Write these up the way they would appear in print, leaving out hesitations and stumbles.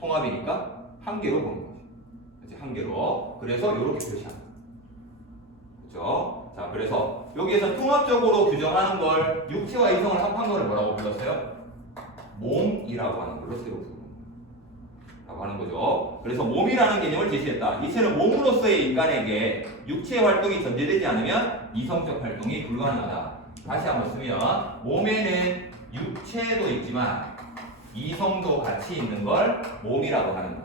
통합이니까 한 개로 보는 거죠. 한 개로. 그래서 이렇게 표시합니다. 그렇죠? 자, 그래서 여기에서 통합적으로 규정하는 걸 육체와 이성을 합한 거를 뭐라고 불렀어요? 몸이라고 하는 걸로 새로 부르는 라고 하는 거죠. 그래서 몸이라는 개념을 제시했다. 이체는 몸으로서의 인간에게 육체 활동이 전제되지 않으면 이성적 활동이 불가능하다. 다시 한번 쓰면 몸에는 육체도 있지만 이성도 같이 있는 걸 몸이라고 하는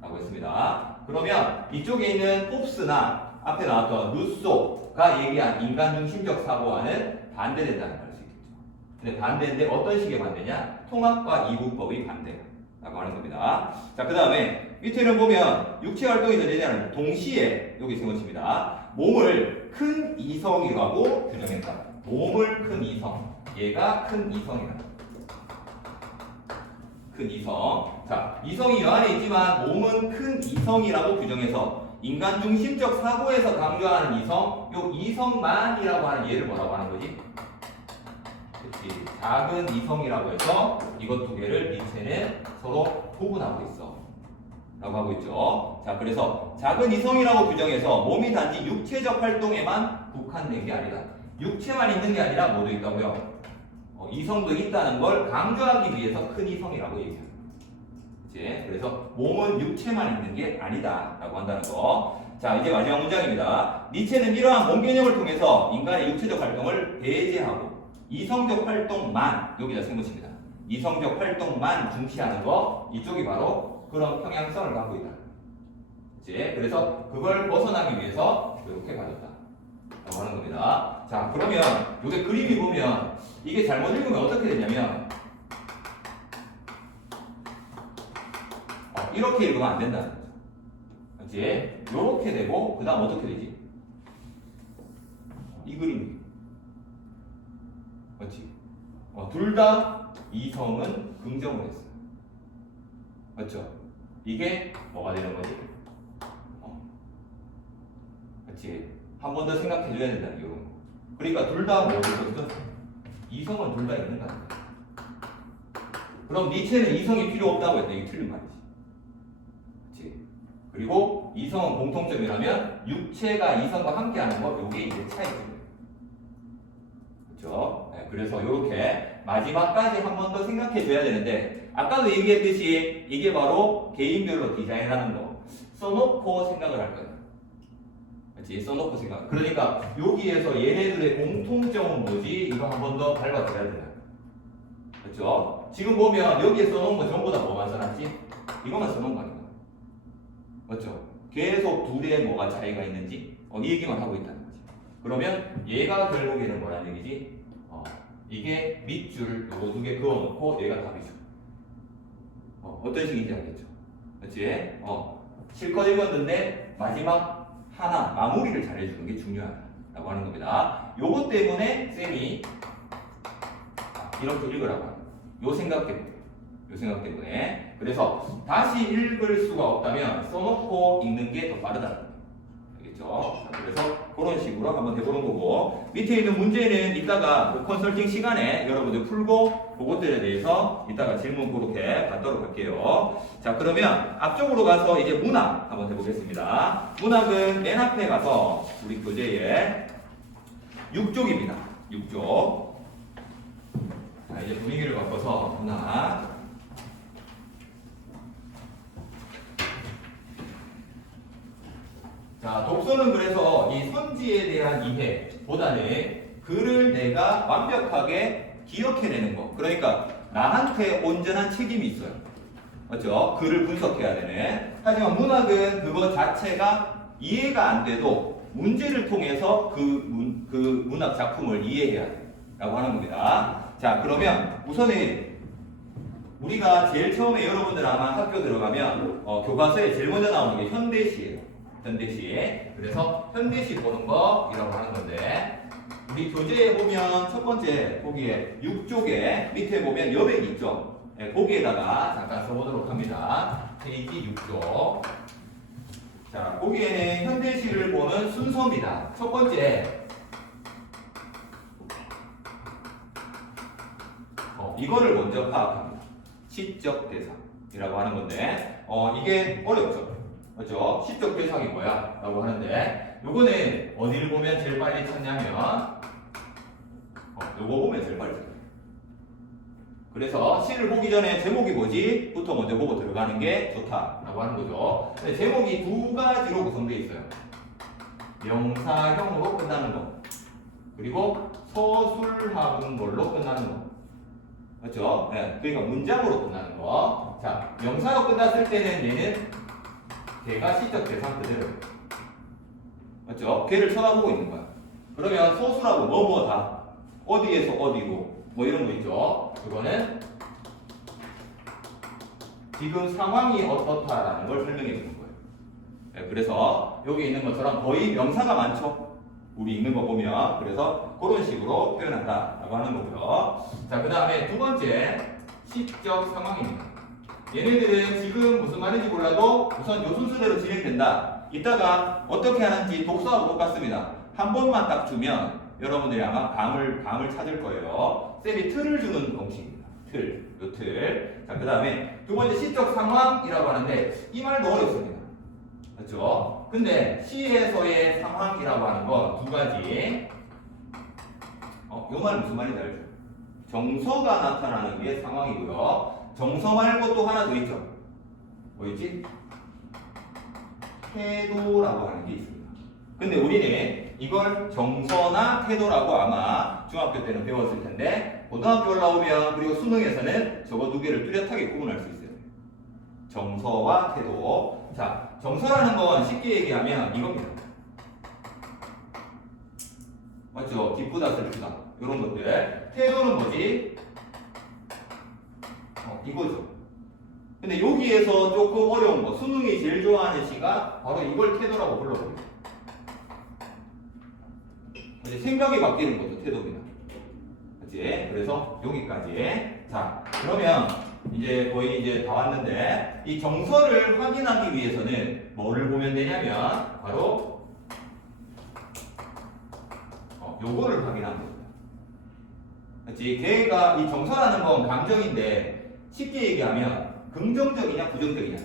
거라고 했습니다. 그러면 이쪽에 있는 홉스나 앞에 나왔던 루소가 얘기한 인간 중심적 사고와는 반대된다는 걸 알 수 있겠죠. 근데 반대인데 어떤 식의 반대냐? 통합과 이분법의 반대라고 하는 겁니다. 자, 그 다음에 밑에는 보면 육체 활동이 전제되지 않은 동시에 여기 세워집니다. 몸을 큰 이성이라고 규정했다. 몸을 큰 이성. 얘가 큰 이성이다. 큰 이성. 자, 이성이 여 안에 있지만 몸은 큰 이성이라고 규정해서 인간 중심적 사고에서 강조하는 이성, 요 이성만이라고 하는 얘를 뭐라고 하는 거지? 그렇지. 작은 이성이라고 해서 이것 두 개를 이체는 서로 구분하고 있어. 라고 하고 있죠. 자, 그래서 작은 이성이라고 규정해서 몸이 단지 육체적 활동에만 국한된 게 아니다. 육체만 있는 게 아니라 뭐도 있다고요? 이성도 있다는 걸 강조하기 위해서 큰 이성이라고 얘기합니다. 그래서 몸은 육체만 있는 게 아니다 라고 한다는 거. 자, 이제 마지막 문장입니다. 니체는 이러한 몸 개념을 통해서 인간의 육체적 활동을 배제하고 이성적 활동만, 여기다 세워칩니다. 이성적 활동만 중시하는 거, 이쪽이 바로 그런 평양성을 갖고 있다. 그래서 그걸 벗어나기 위해서 이렇게 가졌다 라고 하는 겁니다. 자, 그러면 이게 그림이 보면 이게 잘못 읽으면 어떻게 되냐면 이렇게 읽으면 안 된다는 거죠. 그렇지? 이렇게 되고 그 다음 어떻게 되지? 이 그림. 그렇지? 둘 다 이성은 긍정을 했어요. 맞죠? 이게 뭐가 되는 거지? 그렇지? 한 번 더 생각해 줘야 된다는 이런 거. 그러니까 둘 다 뭐를 썼어? 이성은 둘 다 있는 거 아니야? 그럼 니체는 이성이 필요 없다고 했다. 이게 틀린 말이지. 그리고 이성은 공통점이라면 육체가 이성과 함께하는 것, 요게 이제 차이점이에요. 그렇죠? 네, 그래서 이렇게 마지막까지 한 번 더 생각해 줘야 되는데 아까도 얘기했듯이 이게 바로 개인별로 디자인하는 거. 써놓고 생각을 할 거예요. 그렇지? 써놓고 생각. 그러니까 여기에서 얘네들의 공통점은 뭐지? 이거 한 번 더 밟아줘야 된다. 그렇죠? 지금 보면 여기에 써놓은 거 전부 다 뭐만 써놨지? 이거만 써놓은 거 아니야? 맞죠? 계속 둘의 뭐가 차이가 있는지 이 얘기만 하고 있다는 거지. 그러면 얘가 결국에는 뭐라는 얘기지? 이게 밑줄 요거 두 개 그어놓고 얘가 답이죠. 어떤 식인지 알겠죠? 그렇지? 실컷 읽었는데 마지막 하나 마무리를 잘해주는 게 중요하다라고 하는 겁니다. 요것 때문에 쌤이 이렇게 읽으라고 합니다. 요 생각 때문에. 그래서 다시 읽을 수가 없다면 써놓고 읽는 게 더 빠르다. 알겠죠? 그래서 그런 식으로 한번 해보는 거고, 밑에 있는 문제는 이따가 그 컨설팅 시간에 여러분들 풀고 그것들에 대해서 이따가 질문 그렇게 받도록 할게요. 자, 그러면 앞쪽으로 가서 이제 문학 한번 해보겠습니다. 문학은 맨 앞에 가서 우리 교재에 6쪽입니다. 6쪽. 자, 이제 분위기를 바꿔서 문학. 자, 독서는 그래서 이 선지에 대한 이해보다는 글을 내가 완벽하게 기억해내는 거. 그러니까 나한테 온전한 책임이 있어요. 맞죠? 글을 분석해야 되네. 하지만 문학은 그거 자체가 이해가 안 돼도 문제를 통해서 그 문학 작품을 이해해야 돼. 라고 하는 겁니다. 자, 그러면 우선은 우리가 제일 처음에 여러분들 아마 학교 들어가면 교과서에 제일 먼저 나오는 게 현대시예요. 현대시. 그래서 현대시 보는 거이라고 하는 건데, 우리 교재에 보면 첫 번째 거기에 6쪽에 밑에 보면 여백이 있죠. 네, 거기에다가 잠깐 써보도록 합니다. 페이지 6쪽. 자, 거기에는 현대시를 보는 순서입니다. 첫 번째, 이거를 먼저 파악합니다. 시적 대상. 이라고 하는 건데 이게 어렵죠. 그렇죠? 시적 대상이 뭐야? 라고 하는데 요거는 어디를 보면 제일 빨리 찾냐면 요거 보면 제일 빨리 찾아요. 그래서 시를 보기 전에 제목이 뭐지? 부터 먼저 보고 들어가는 게 좋다라고 하는 거죠. 근데 제목이 두 가지로 구성되어 있어요. 명사형으로 끝나는 거 그리고 서술하는 걸로 끝나는 거. 그렇죠? 네, 그러니까 문장으로 끝나는 거. 자, 명사로 끝났을 때는 얘는 걔가 시적 대상 그대로. 맞죠? 걔를 쳐다보고 있는 거야. 그러면 소수라고 뭐 다 어디에서 어디로 뭐 이런 거 있죠. 그거는 지금 상황이 어떻다라는 걸 설명해 주는 거예요. 네, 그래서 여기 있는 것처럼 거의 명사가 많죠. 우리 읽는 거 보면. 그래서 그런 식으로 표현한다라고 하는 거고요. 자, 그 다음에 두 번째 시적 상황입니다. 얘네들은 지금 무슨 말인지 몰라도 우선 요 순서대로 진행된다. 이따가 어떻게 하는지 독서하고 똑같습니다. 한 번만 딱 주면 여러분들이 아마 감을 찾을 거예요. 쌤이 틀을 주는 공식입니다. 요 틀. 자, 그 다음에 두 번째 시적 상황이라고 하는데 이 말도 어렵습니다. 그렇죠? 근데 시에서의 상황이라고 하는 거 두 가지. 요 말 무슨 말인지 알죠? 정서가 나타나는 게 상황이고요. 정서 말고 또 하나 더 있죠. 뭐 있지? 태도라고 하는 게 있습니다. 근데 우리는 이걸 정서나 태도라고 아마 중학교 때는 배웠을 텐데 고등학교 올라오면 그리고 수능에서는 저거 두 개를 뚜렷하게 구분할 수 있어요. 정서와 태도. 자, 정서라는 건 쉽게 얘기하면 이겁니다. 맞죠? 기쁘다, 슬프다. 이런 것들. 태도는 뭐지? 이거죠. 근데 여기에서 조금 어려운 거, 수능이 제일 좋아하는 시가 바로 이걸 태도라고 불러버려요. 이제 생각이 바뀌는 거죠, 태도입니다. 그치? 그래서 여기까지. 자, 그러면 이제 거의 이제 다 왔는데 이 정서를 확인하기 위해서는 뭐를 보면 되냐면 바로 요거를 확인하는 겁니다. 그치? 걔가 이 정서라는 건 감정인데 쉽게 얘기하면 긍정적이냐 부정적이냐.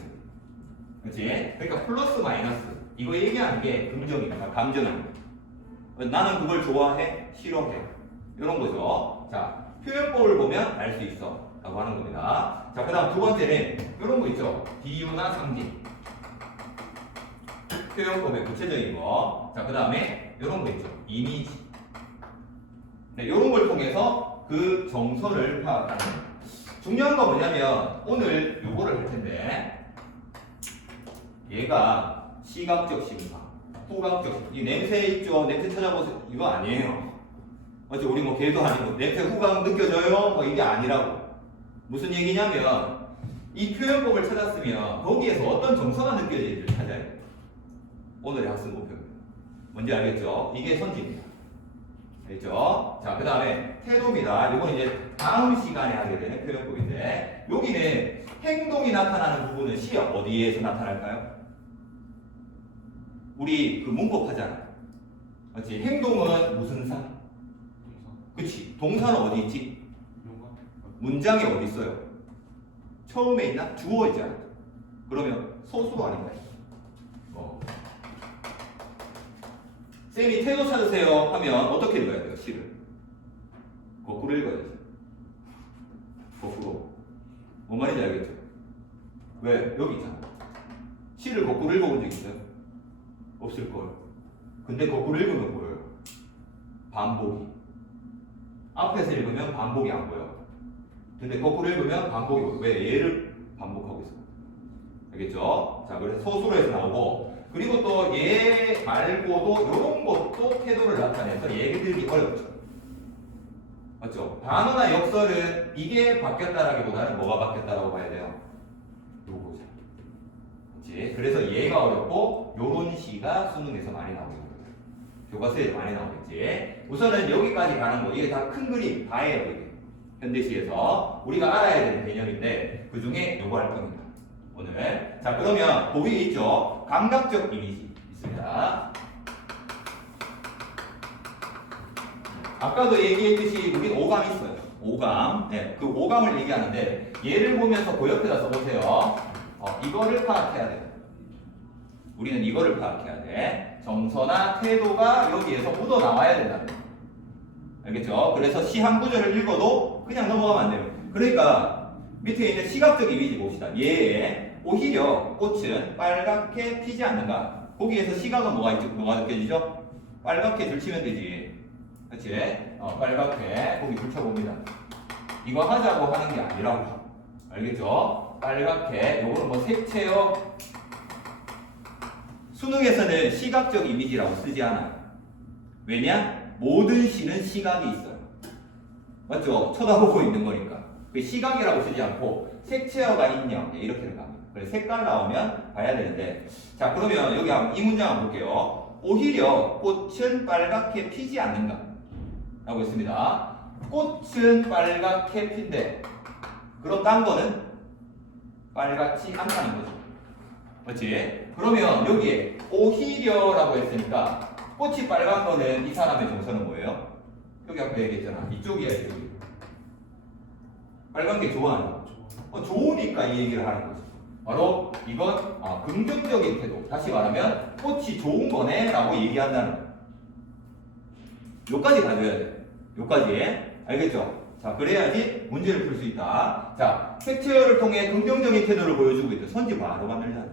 그치? 그러니까 플러스 마이너스 이거 얘기하는 게 긍정입니다. 감정입니다. 나는 그걸 좋아해? 싫어해? 이런 거죠. 자, 표현법을 보면 알 수 있어 라고 하는 겁니다. 자, 그 다음 두 번째는 이런 거 있죠. 비유나 상징. 표현법의 구체적인 거. 자, 그 다음에 이런 거 있죠. 이미지. 네, 이런 걸 통해서 그 정서를 파악하는 거예요. 중요한 건 뭐냐면 오늘 요거를 할 텐데 얘가 시각적 심사, 후각적 심사. 이 냄새 있죠? 냄새 찾아보세요. 이거 아니에요. 맞죠? 우리 뭐 개도 아니고 냄새 후각 느껴져요? 뭐 이게 아니라고. 무슨 얘기냐면 이 표현법을 찾았으면 거기에서 어떤 정서가 느껴지는지를 찾아야 돼요. 오늘의 학습 목표입니다. 뭔지 알겠죠? 이게 선지입니다. 알겠죠? 자, 그 다음에 태도입니다. 이건 이제 다음 시간에 하게 되는 표현법인데 여기는 행동이 나타나는 부분은 시 어디에서 나타날까요? 우리 그 문법 하잖아. 맞지? 행동은 무슨 사? 그치? 동사는 어디 있지? 문장에 어디 있어요? 처음에 있나? 주어 있잖아. 그러면 소수로 아닌가요? 쌤이 태도 찾으세요 하면 어떻게 읽어야 돼요? 시를 거꾸로 읽어야지. 거꾸로. 뭔 말인지 알겠죠? 왜? 여기 있잖아. 시를 거꾸로 읽어본 적 있어요? 없을걸. 근데 거꾸로 읽으면 보여요. 반복이. 앞에서 읽으면 반복이 안 보여. 근데 거꾸로 읽으면 반복이 보여. 왜? 얘를 반복하고 있어. 알겠죠? 자, 그래서 소수로 해서 나오고 그리고 또 얘 말고도 이런 것도 태도를 나타내서 얘기들이 어렵죠. 맞죠? 단어나 역설은 이게 바뀌었다라기보다는 뭐가 바뀌었다라고 봐야 돼요? 요거죠. 그렇지? 그래서 얘가 어렵고 요런 시가 수능에서 많이 나오겠죠. 교과서에 많이 나오겠지. 우선은 여기까지 가는 거 이게 다 큰 그림 다예요. 이게 현대시에서 우리가 알아야 되는 개념인데 그 중에 요거 할 겁니다. 오늘. 자, 그러면 그 위에 있죠. 감각적 이미지 있습니다. 아까도 얘기했듯이 우리는 오감이 있어요. 오감. 네, 그 오감을 얘기하는데 얘를 보면서 그 옆에다 써보세요. 이거를 파악해야 돼. 우리는 이거를 파악해야 돼. 정서나 태도가 여기에서 묻어 나와야 된다는 거예요. 알겠죠? 그래서 시 한 구절을 읽어도 그냥 넘어가면 안 돼요. 그러니까 밑에 있는 시각적 이미지 봅시다. 얘에 오히려 꽃은 빨갛게 피지 않는가? 거기에서 시각은 뭐가 느껴지죠? 빨갛게 들치면 되지. 그렇지? 빨갛게 거기 들쳐봅니다. 이거 하자고 하는 게 아니라고. 알겠죠? 빨갛게 요거는 뭐 색채요. 수능에서는 시각적 이미지라고 쓰지 않아요. 왜냐? 모든 시는 시각이 있어요. 맞죠? 쳐다보고 있는 거니까. 그 시각이라고 쓰지 않고 색채어가 있냐 이렇게 갑니다. 그래서 색깔 나오면 봐야 되는데, 자 그러면 여기 한번 이 문장 한번 볼게요. 오히려 꽃은 빨갛게 피지 않는가? 라고 했습니다. 꽃은 빨갛게 핀데 그럼 딴 거는 빨갛지 않다는 거죠. 그렇지? 그러면 여기에 오히려라고 했으니까 꽃이 빨간 거는 이 사람의 정서는 뭐예요? 여기 아까 얘기했잖아. 이쪽이야, 이쪽이. 빨간 게 좋아하냐? 좋으니까 이 얘기를 하는 거지. 바로 이건 긍정적인 태도. 다시 말하면 꽃이 좋은 거네 라고 얘기한다는 거예요. 요까지 가져야 돼. 요까지. 알겠죠? 자, 그래야지 문제를 풀 수 있다. 자, 색채어를 통해 긍정적인 태도를 보여주고 있다. 선지 바로 만들잖아.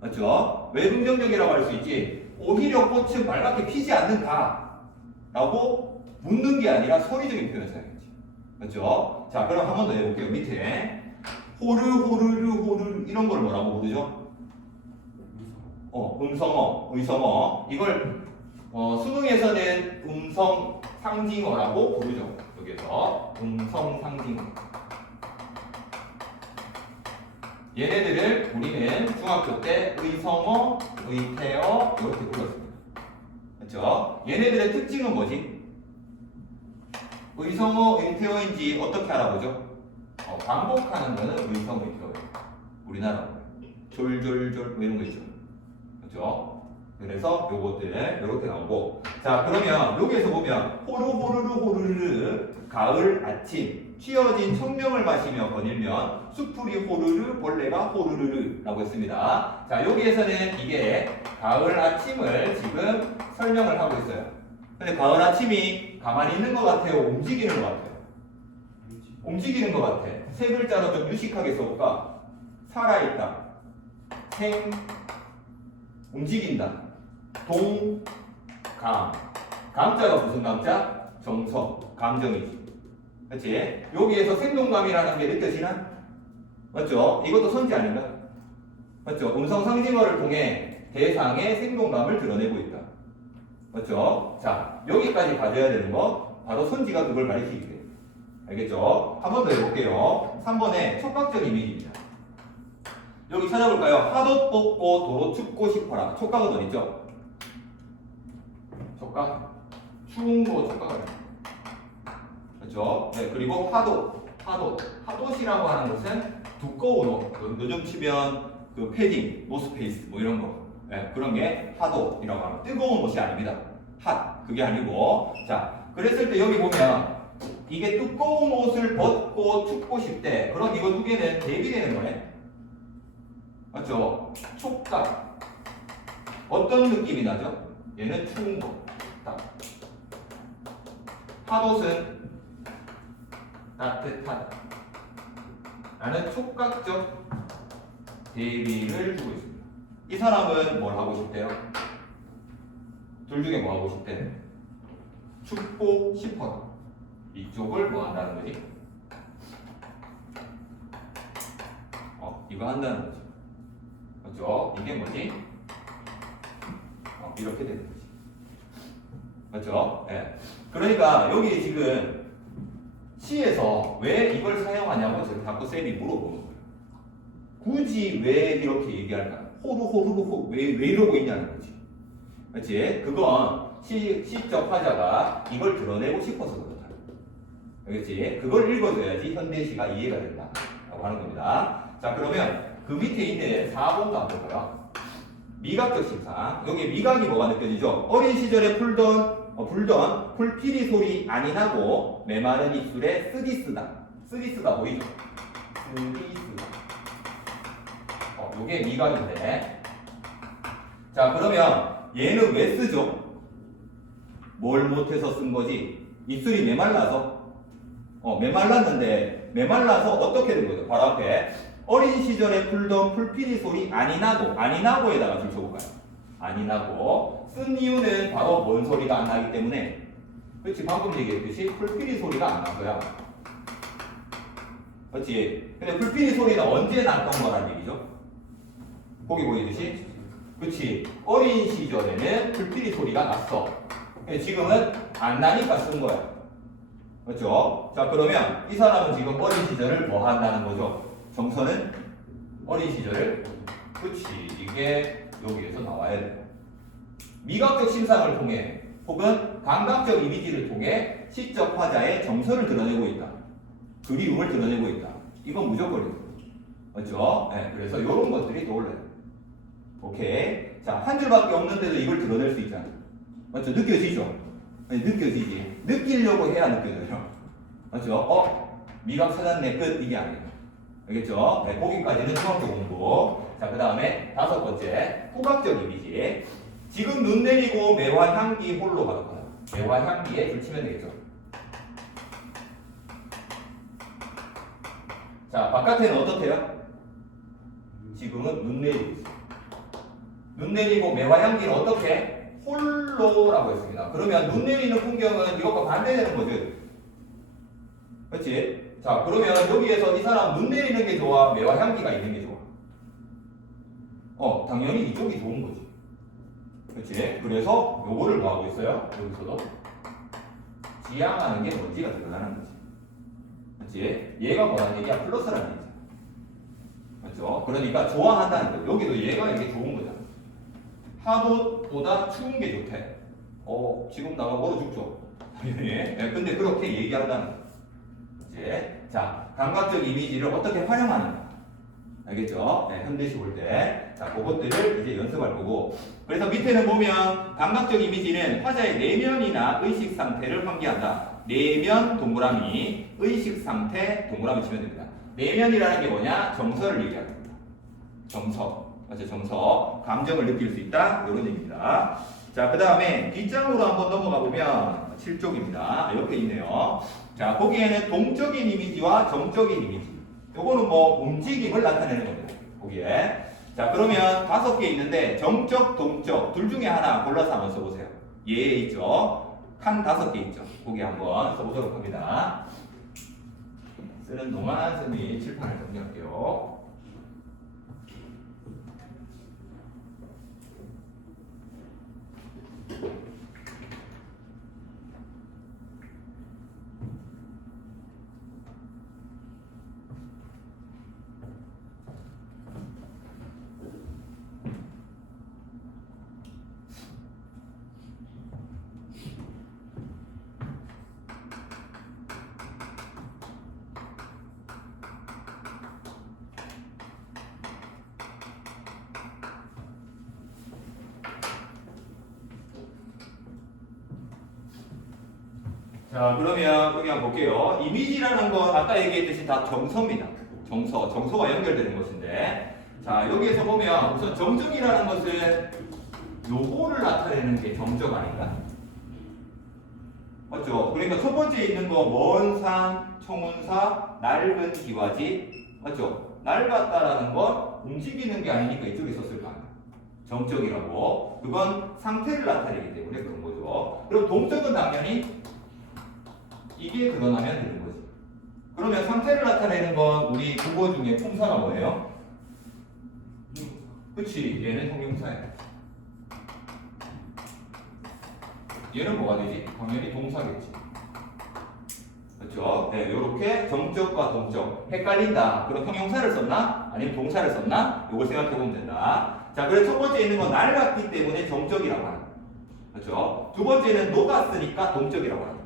맞죠? 왜 긍정적이라고 할 수 있지? 오히려 꽃은 빨갛게 피지 않는가? 라고 묻는 게 아니라 소리적인 표현을 사용했지. 맞죠? 자, 그럼 한 번 더 해볼게요. 밑에 호르 이런 걸 뭐라고 부르죠? 음성어, 의성어. 이걸 수능에서는 음성 상징어라고 부르죠. 여기서 음성 상징어. 얘네들을 우리는 중학교 때 의성어, 의태어 이렇게 불렀습니다. 그렇죠? 얘네들의 특징은 뭐지? 의성어, 의태어인지 어떻게 알아보죠? 반복하는 거는 의성어, 의태어예요. 우리나라 졸졸졸 뭐 이런 거 있죠. 그렇죠? 그래서 요것들 이렇게 나오고, 자 그러면 여기에서 보면 호르르 가을 아침 휘어진 청명을 마시며 거닐면 수풀이 호르르 벌레가 호르르르 라고 했습니다. 자 여기에서는 이게 가을 아침을 지금 설명을 하고 있어요. 근데 가을 아침이 가만히 있는 것 같아요? 움직이는 것 같아요? 움직이는 것 같아. 세 글자로 좀 유식하게 써볼까? 살아있다, 생, 움직인다, 동, 감. 감자가 무슨 감자? 정서, 감정이지. 그렇지? 여기에서 생동감이라는 게 느껴지나? 맞죠? 이것도 선지 아닌가? 맞죠? 음성 상징어를 통해 대상의 생동감을 드러내고 있다. 맞죠? 자, 여기까지 가져야 되는 거 바로 선지가 그걸 가리키게 돼요. 알겠죠? 한 번 더 해볼게요. 3번에 촉각적 이미지입니다. 여기 찾아볼까요? 하도 뽑고 도로 춥고 싶어라. 촉각은 어디 있죠? 촉각. 추운 거 촉각을. 그렇죠? 네, 그리고 하도시라고 하는 것은 두꺼운 옷. 요즘 치면 그 패딩, 노스페이스 뭐 이런 거. 네, 그런 게 하도이라고 하는. 뜨거운 옷이 아닙니다. 핫. 그게 아니고. 자, 그랬을 때 여기 보면 이게 두꺼운 옷을 벗고 춥고 싶대. 그럼 이거 두 개는 대비되는 거네. 맞죠? 촉각. 어떤 느낌이 나죠? 얘는 추운 거. 딱. 핫옷은 따뜻하다. 나는 촉각적 대비를 주고 있습니다. 이 사람은 뭘 하고 싶대요? 둘 중에 뭐 하고 싶대? 춥고 싶어라. 이쪽을 뭐 한다는 거지? 이거 한다는 거지. 맞죠? 이게 뭐지? 이렇게 되는 거지. 맞죠? 네. 그러니까 여기 지금 시에서 왜 이걸 사용하냐고 제가 자꾸 쌤이 물어보는 거예요. 굳이 왜 이렇게 얘기할까? 호루 왜 이러고 있냐는 거지. 그렇지? 그건 시적 화자가 이걸 드러내고 싶어서 그렇다. 알겠지? 그걸 읽어줘야지 현대시가 이해가 된다 라고 하는 겁니다. 자 그러면 그 밑에 있는 4번도 한번 볼까요? 미각적 심상. 여기 미각이 뭐가 느껴지죠? 어린 시절에 풀던 불던 풀피리 소리 아니 나고 메마른 입술에 쓰디쓰다. 쓰디쓰다 보이죠? 쓰디쓰다. 요게 미각인데. 자, 그러면 얘는 왜 쓰죠? 뭘 못해서 쓴 거지? 입술이 메말라서? 메말랐는데, 메말라서 어떻게 된 거죠? 바로 앞에. 어린 시절에 풀던 풀피리 소리 아니 나고에다가 줄 쳐볼까요? 아니 나고. 쓴 이유는 바로 뭔 소리가 안 나기 때문에. 그렇지, 방금 얘기했듯이 풀피리 소리가 안 나서야. 그렇지. 근데 풀피리 소리는 언제 났던 거란 얘기죠? 거기 보이듯이. 그렇지. 어린 시절에는 풀피리 소리가 났어. 근데 지금은 안 나니까 쓴 거야. 그렇죠? 자, 그러면 이 사람은 지금 어린 시절을 뭐 한다는 거죠? 정서는 어린 시절을. 그렇지. 이게 여기에서 나와야 돼. 미각적 심상을 통해 혹은 감각적 이미지를 통해 시적 화자의 정서를 드러내고 있다. 그리움을 드러내고 있다. 이건 무조건이에요. 맞죠? 네, 그래서 이런 것들이 떠올라요. 오케이. 자, 한 줄밖에 없는데도 이걸 드러낼 수 있잖아. 맞죠? 느껴지죠? 아니, 느껴지지. 느끼려고 해야 느껴져요. 맞죠? 미각 찾았네. 끝. 이게 아니에요. 알겠죠? 네, 거기까지는 중학교 공부. 자, 그 다음에 5번째. 후각적 이미지. 지금 눈 내리고 매화 향기 홀로 가득하다. 매화 향기에 줄치면 되겠죠? 자, 바깥에는 어떻대요? 지금은 눈 내리고 있어요. 눈 내리고 매화 향기는 어떻게? 홀로라고 했습니다. 그러면 눈 내리는 풍경은 이것과 반대되는 거죠. 그렇지? 자, 그러면 여기에서 이 사람 눈 내리는 게 좋아? 매화 향기가 있는 게 좋아? 당연히 이쪽이 좋은 거지. 그렇지? 그래서 요거를 뭐 하고 있어요? 여기서도 지향하는 게 뭔지가 드러나는 거지. 그렇지? 얘가 뭐라는 얘기야? 플러스라는 얘기야. 맞죠? 그러니까 좋아한다는 거죠. 여기도 얘가 이게 좋은 거잖아. 하도보다 추운 게 좋대. 지금 나가 멀어 죽죠? 예. 근데 그렇게 얘기한다는 거죠. 그렇지? 자, 감각적 이미지를 어떻게 활용하는가. 알겠죠? 네, 현대시 볼 때. 자, 그것들을 이제 연습할 거고. 그래서 밑에는 보면 감각적 이미지는 화자의 내면이나 의식 상태를 환기한다. 내면 동그라미, 의식 상태 동그라미 치면 됩니다. 내면이라는 게 뭐냐? 정서를 얘기하는 겁니다. 정서. 맞죠? 정서. 감정을 느낄 수 있다. 이런 얘기입니다. 자, 그 다음에 뒷장으로 한번 넘어가 보면 7쪽입니다. 이렇게 있네요. 자, 거기에는 동적인 이미지와 정적인 이미지. 요거는 뭐 움직임을 나타내는 겁니다. 거기에. 자, 그러면 5개 있는데 정적, 동적 둘 중에 하나 골라서 한번 써보세요. 얘 있죠. 칸 5개 있죠. 거기 한번 써보도록 합니다. 쓰는 동안 선생님이 칠판을 정리할게요. 자, 그러면 여기 한번 볼게요. 이미지라는 건 아까 얘기했듯이 다 정서입니다. 정서와 연결되는 것인데, 자, 여기에서 보면 우선 정적이라는 것은 요거를 나타내는 게 정적 아닌가? 맞죠? 그러니까 첫 번째 있는 거 먼 산, 청운사, 낡은 기와지, 맞죠? 낡았다라는 건 움직이는 게 아니니까 이쪽에 썼을 거 아니야. 정적이라고. 그건 상태를 나타내기 때문에 그런 거죠. 그럼 동적은 당연히 이게 드러나면 되는 거지. 그러면 상태를 나타내는 건 우리 국어 중에 품사가 뭐예요? 그치, 얘는 형용사야. 얘는 뭐가 되지? 당연히 동사겠지. 그렇죠? 네, 이렇게 정적과 동적 헷갈린다. 그럼 형용사를 썼나? 아니면 동사를 썼나? 이걸 생각해 보면 된다. 자, 그래서 첫 번째 있는 건 낡았기 때문에 정적이라고 하는. 그렇죠? 두 번째는 녹았으니까 동적이라고 하는.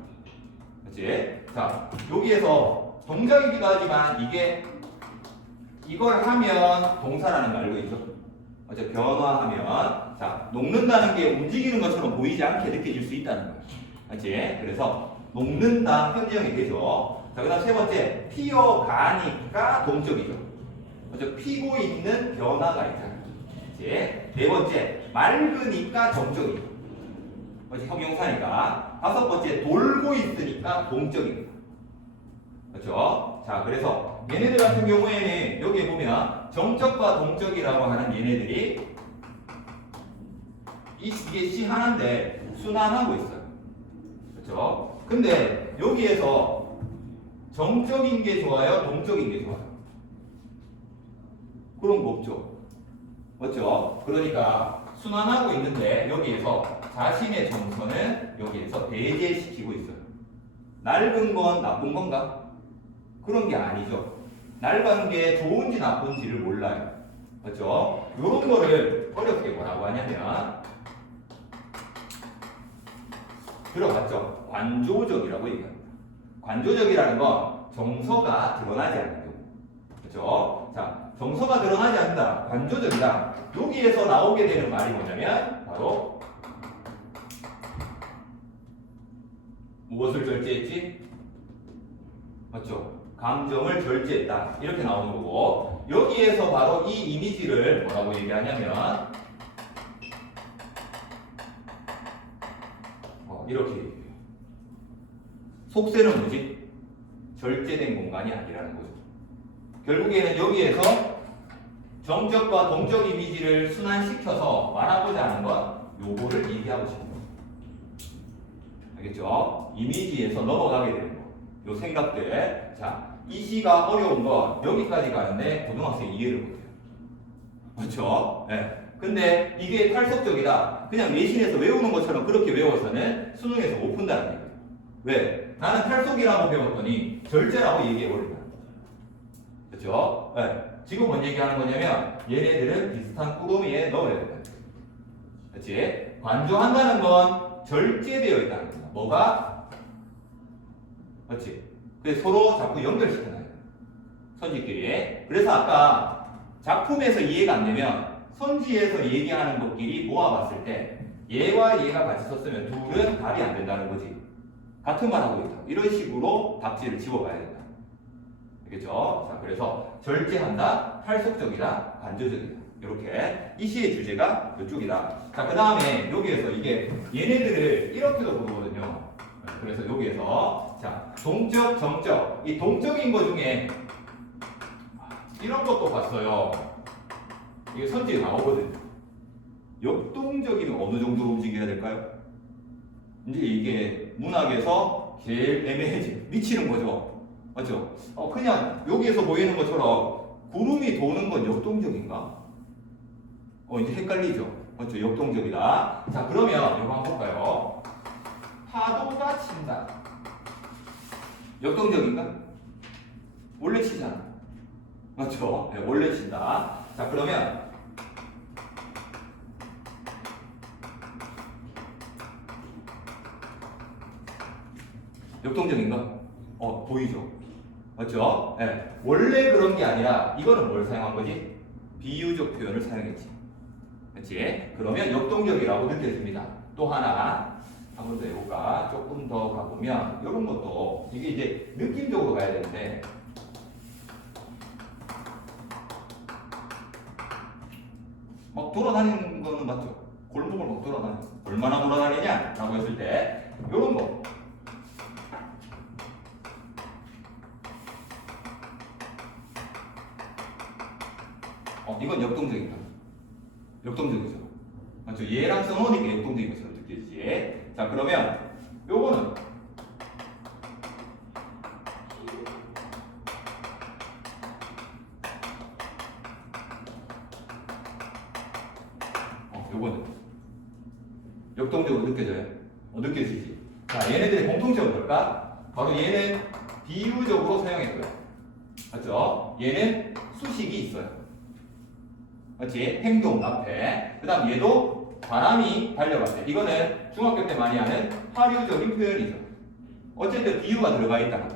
그렇지? 자, 여기에서 동작이기도 하지만 이걸 하면 동사라는 거 알고 있죠? 맞죠? 변화하면 자, 녹는다는 게 움직이는 것처럼 보이지 않게 느껴질 수 있다는 거예요. 맞지? 그래서 녹는다 현재형이 되죠. 자, 그 다음 세 번째, 피어가니까 동적이죠. 그렇죠? 피고 있는 변화가 있잖아. 그치? 네 번째, 맑으니까 정적이죠. 그렇지? 형용사니까. 다섯 번째, 돌고 있으니까 동적입니다. 그렇죠? 자, 그래서 얘네들 같은 경우에는 여기에 보면 정적과 동적이라고 하는 얘네들이 이게 시 하나인데 순환하고 있어요. 그렇죠? 근데 여기에서 정적인 게 좋아요? 동적인 게 좋아요? 그런 거 없죠. 맞죠? 그러니까 순환하고 있는데 여기에서 자신의 정서는 여기에서 배제시키고 있어요. 낡은 건 나쁜 건가? 그런 게 아니죠. 낡은 게 좋은지 나쁜지를 몰라요. 맞죠? 이런 거를 어렵게 뭐라고 하냐면 들어봤죠? 관조적이라고 얘기합니다. 관조적이라는 건 정서가 드러나지 않는 경우. 그렇죠? 자, 정서가 드러나지 않는다. 관조적이다. 여기에서 나오게 되는 말이 뭐냐면 바로 무엇을 절제했지? 맞죠? 감정을 절제했다. 이렇게 나오는 거고 여기에서 바로 이 이미지를 뭐라고 얘기하냐면 이렇게 얘기해요. 속세는 뭐지? 절제된 공간이 아니라는 거죠. 결국에는 여기에서 정적과 동적 이미지를 순환시켜서 말하고자 하는 건 요거를 얘기하고 싶은 거예요. 알겠죠? 이미지에서 넘어가게 되는 거. 요 생각들. 자, 이 시가 어려운 건 여기까지 가는데 고등학생이 이해를 못해요. 그렇죠? 네. 근데 이게 탈속적이다. 그냥 내신에서 외우는 것처럼 그렇게 외워서는 수능에서 못 푼다는 얘기예요. 왜? 나는 탈속이라고 배웠더니 절제라고 얘기해버린다. 그렇죠? 네. 지금 뭔 얘기하는 거냐면 얘네들은 비슷한 꾸러미에 넣어야 된다. 그렇지? 관조한다는 건 절제되어 있다는 거야. 뭐가? 그렇지? 그래서 서로 자꾸 연결시켜놔야 돼. 선지끼리. 그래서 아까 작품에서 이해가 안 되면 선지에서 얘기하는 것끼리 모아봤을 때 얘와 얘가 같이 썼으면 둘은 답이 안 된다는 거지. 같은 말 하고 있다. 이런 식으로 답지를 집어봐야 된다. 알겠죠? 자, 그래서 절제한다, 탈속적이다, 관조적이다. 이렇게 이 시의 주제가 이쪽이다. 자, 그 다음에 여기에서 이게 얘네들을 이렇게도 부르거든요. 그래서 여기에서 자, 동적, 정적. 이 동적인 것 중에 이런 것도 봤어요. 이게 선지에 나오거든요. 역동적이면 어느 정도로 움직여야 될까요? 이제 이게 문학에서 제일 애매해지 미치는 거죠. 맞죠? 그냥 여기에서 보이는 것처럼 구름이 도는 건 역동적인가? 이제 헷갈리죠. 맞죠? 역동적이다. 자, 그러면 이거 한번 볼까요? 파도가 친다. 역동적인가? 원래 치잖아. 맞죠? 네, 원래 친다. 자, 그러면 역동적인가? 보이죠? 맞죠? 네. 원래 그런 게 아니라 이거는 뭘 사용한 거지? 비유적 표현을 사용했지. 그렇지? 그러면 역동적이라고 느껴집니다. 또 하나 한 번 더 해볼까? 조금 더 가보면 이런 것도 이게 이제 느낌적으로 가야 되는데 막 돌아다니는 거는 맞죠? 골목을 막 돌아다니는 얼마나 돌아다니냐? 라고 했을 때 이런 거 이건 역동적이다. 역동적이죠. 맞죠? 얘랑 써놓으니까 역동적인 것처럼 느껴지지. 자, 그러면 요거는 요거는 역동적으로 느껴져요. 느껴지지. 자, 얘네들의 공통점은 뭘까? 바로 얘는 비유적으로 사용했고요. 맞죠? 얘는 수식이 있어요. 그렇지? 행동 앞에. 그 다음 얘도 바람이 달려갈 때. 이거는 중학교 때 많이 하는 하류적인 표현이죠. 어쨌든 비유가 들어가 있다.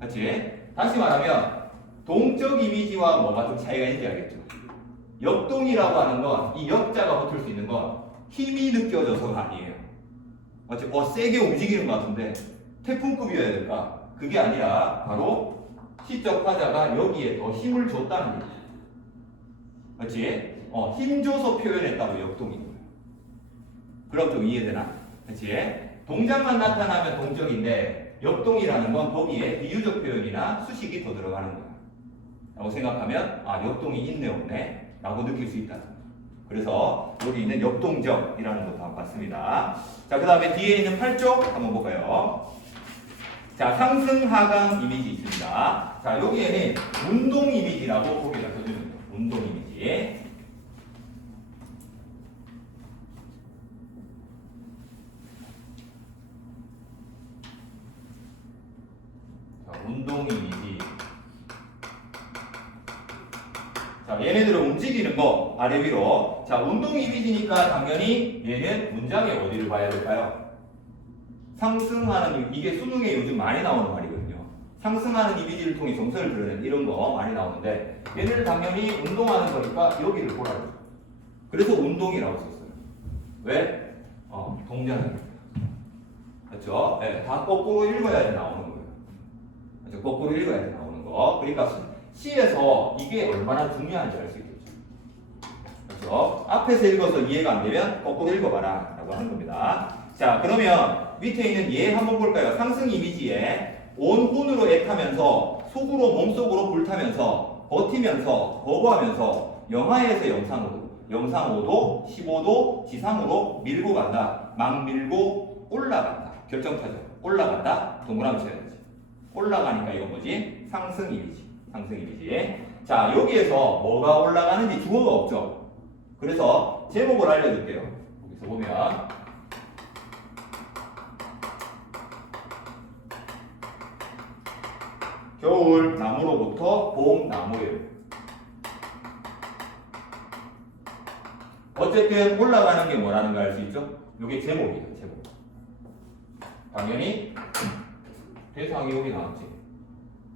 그렇지? 다시 말하면 동적 이미지와 뭐가 좀 차이가 있는지 알겠죠? 역동이라고 하는 건 이 역자가 붙을 수 있는 건 힘이 느껴져서가 아니에요. 맞지? 세게 움직이는 것 같은데 태풍급이어야 될까? 그게 아니라 바로 시적 화자가 여기에 더 힘을 줬다는 얘기죠. 맞지? 힘 줘서 표현했다고 역동인 거예요. 그럼 좀 이해되나? 그치? 동작만 나타나면 동적인데 역동이라는 건 거기에 비유적 표현이나 수식이 더 들어가는 거야. 라고 생각하면 역동이 있네 없네 라고 느낄 수 있다. 그래서 여기 있는 역동적이라는 것도 한번 봤습니다. 자, 그 다음에 뒤에 있는 8쪽 한번 볼까요? 자, 상승 하강 이미지 있습니다. 자, 여기에는 운동 이미지라고 거기다 써주는 거예요. 운동 이미지. 운동 이미지. 자, 얘네들은 움직이는 거 아래 위로. 자, 운동 이미지니까 당연히 얘는 문장의 어디를 봐야 될까요? 상승하는, 이게 수능에 요즘 많이 나오는 말이거든요. 상승하는 이미지를 통해 정서를 드러내는 이런 거 많이 나오는데 얘네들 당연히 운동하는 거니까 여기를 보라고. 그래서 운동이라고 썼어요. 왜? 동작이니까. 그렇죠? 네, 다 거꾸로 읽어야지 나오는 거예요. 거꾸로 읽어야 돼 나오는 거. 그러니까 C에서 이게 얼마나 중요한지 알 수 있겠죠. 그렇죠? 앞에서 읽어서 이해가 안 되면 거꾸로 읽어봐라 라고 하는 겁니다. 자, 그러면 밑에 있는 얘 한번 볼까요? 상승 이미지에 온 혼으로 애타면서 속으로 몸속으로 불타면서 버티면서 거부하면서 영하에서 영상으로 영상 5도 15도 지상으로 밀고 간다. 막 밀고 올라간다. 결정타죠. 올라간다. 동그라미 쳐야 되지. 올라가니까 이건 뭐지? 상승 이미지. 상승 이미지. 자, 여기에서 뭐가 올라가는지 주어가 없죠. 그래서 제목을 알려줄게요. 여기서 보면 겨울 나무로부터 봄 나무예요. 어쨌든 올라가는 게 뭐라는 걸 알 수 있죠? 이게 제목이에요. 제목. 당연히 대상이 여기 나왔지.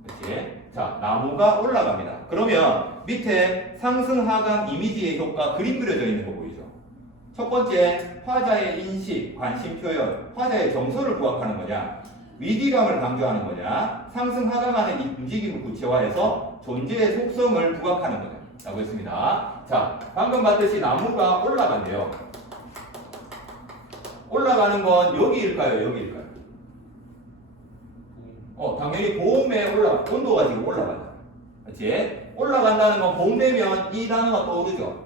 그렇지? 자, 나무가 올라갑니다. 그러면 밑에 상승 하강 이미지의 효과 그림 그려져 있는 거 보이죠? 첫 번째, 화자의 인식, 관심 표현, 화자의 정서를 부각하는 거냐, 위기감을 강조하는 거냐, 상승 하강하는 움직임을 구체화해서 존재의 속성을 부각하는 거냐 라고 했습니다. 자, 방금 봤듯이 나무가 올라간대요. 올라가는 건 여기일까요? 여기일까요? 당연히 봄에 온도가 지금 올라간다. 그렇지? 올라간다는 건 봄 되면 이 단어가 떠오르죠.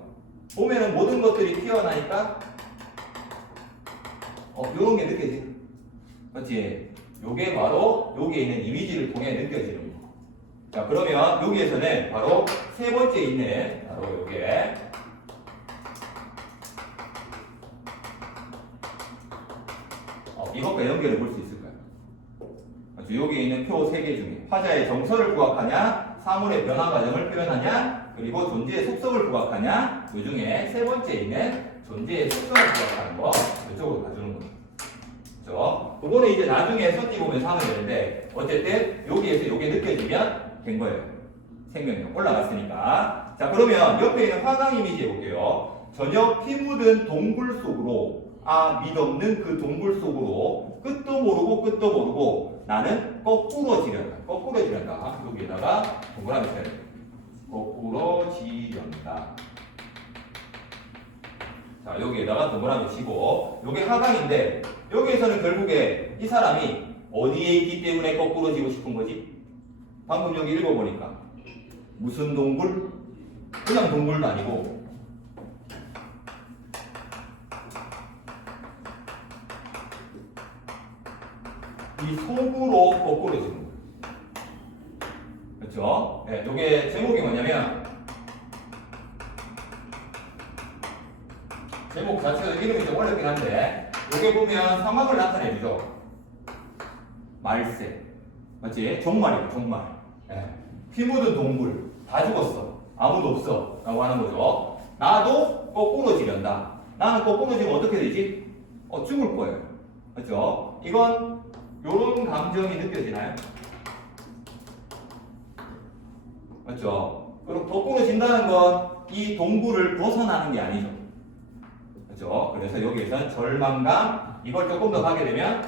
봄에는 모든 것들이 피어나니까 요런 게 느껴지. 그렇지? 요게 바로 여기에 있는 이미지를 통해 느껴지는 거. 자, 그러면 여기에서는 바로 세 번째 있는 바로 요게 이것과 연결해 볼 수 있을까요? 여기에 있는 표 3개 중에 화자의 정서를 부각하냐, 사물의 변화 과정을 표현하냐, 그리고 존재의 속성을 부각하냐, 그 중에 세 번째 있는 존재의 속성을 부각하는 거 이쪽으로 가주는 거죠. 그렇죠? 그거는 이제 나중에 선지 보면서 하면 되는데 어쨌든 여기에서 이게 느껴지면 된 거예요. 생명력 올라갔으니까. 자, 그러면 옆에 있는 화강 이미지 해볼게요. 저녁 피 묻은 동굴 속으로 밑없는 그 동굴 속으로 끝도 모르고 나는 거꾸로 지른다. 거꾸로 지른다. 여기에다가 동그라미 쳐야 돼. 거꾸로 지른다. 자, 여기에다가 동그라미 치고 요게 하강인데 여기에서는 결국에 이 사람이 어디에 있기 때문에 거꾸로 지고 싶은 거지? 방금 여기 읽어보니까 무슨 동굴? 그냥 동굴도 아니고 이 속으로 거꾸로 지는 거예요. 그렇죠? 네, 이게 제목이 뭐냐면 제목 자체도 이름이 좀 어렵긴 한데 여기 보면 상황을 나타내주죠. 말세, 맞지? 종말이에요. 종말. 네. 피 묻은 동굴 다 죽었어. 아무도 없어. 라고 하는 거죠. 나도 거꾸로 지른다. 나는 거꾸로 지면 어떻게 되지? 죽을 거예요. 그렇죠? 이건 요런 감정이 느껴지나요? 맞죠? 그럼 거꾸로 진다는 건 이 동굴을 벗어나는 게 아니죠. 그렇죠? 그래서 여기에서는 절망감 이걸 조금 더 가게 되면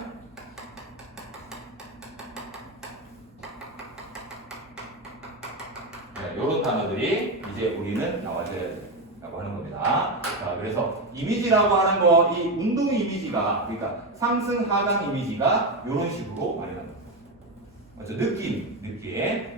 네, 이런 단어들이 이제 우리는 나와줘야 된다고 하는 겁니다. 자, 그래서 이미지라고 하는 거, 이 운동 이미지가 그러니까 상승 하강 이미지가 이런 식으로 마련합니다. 맞죠? 느낌.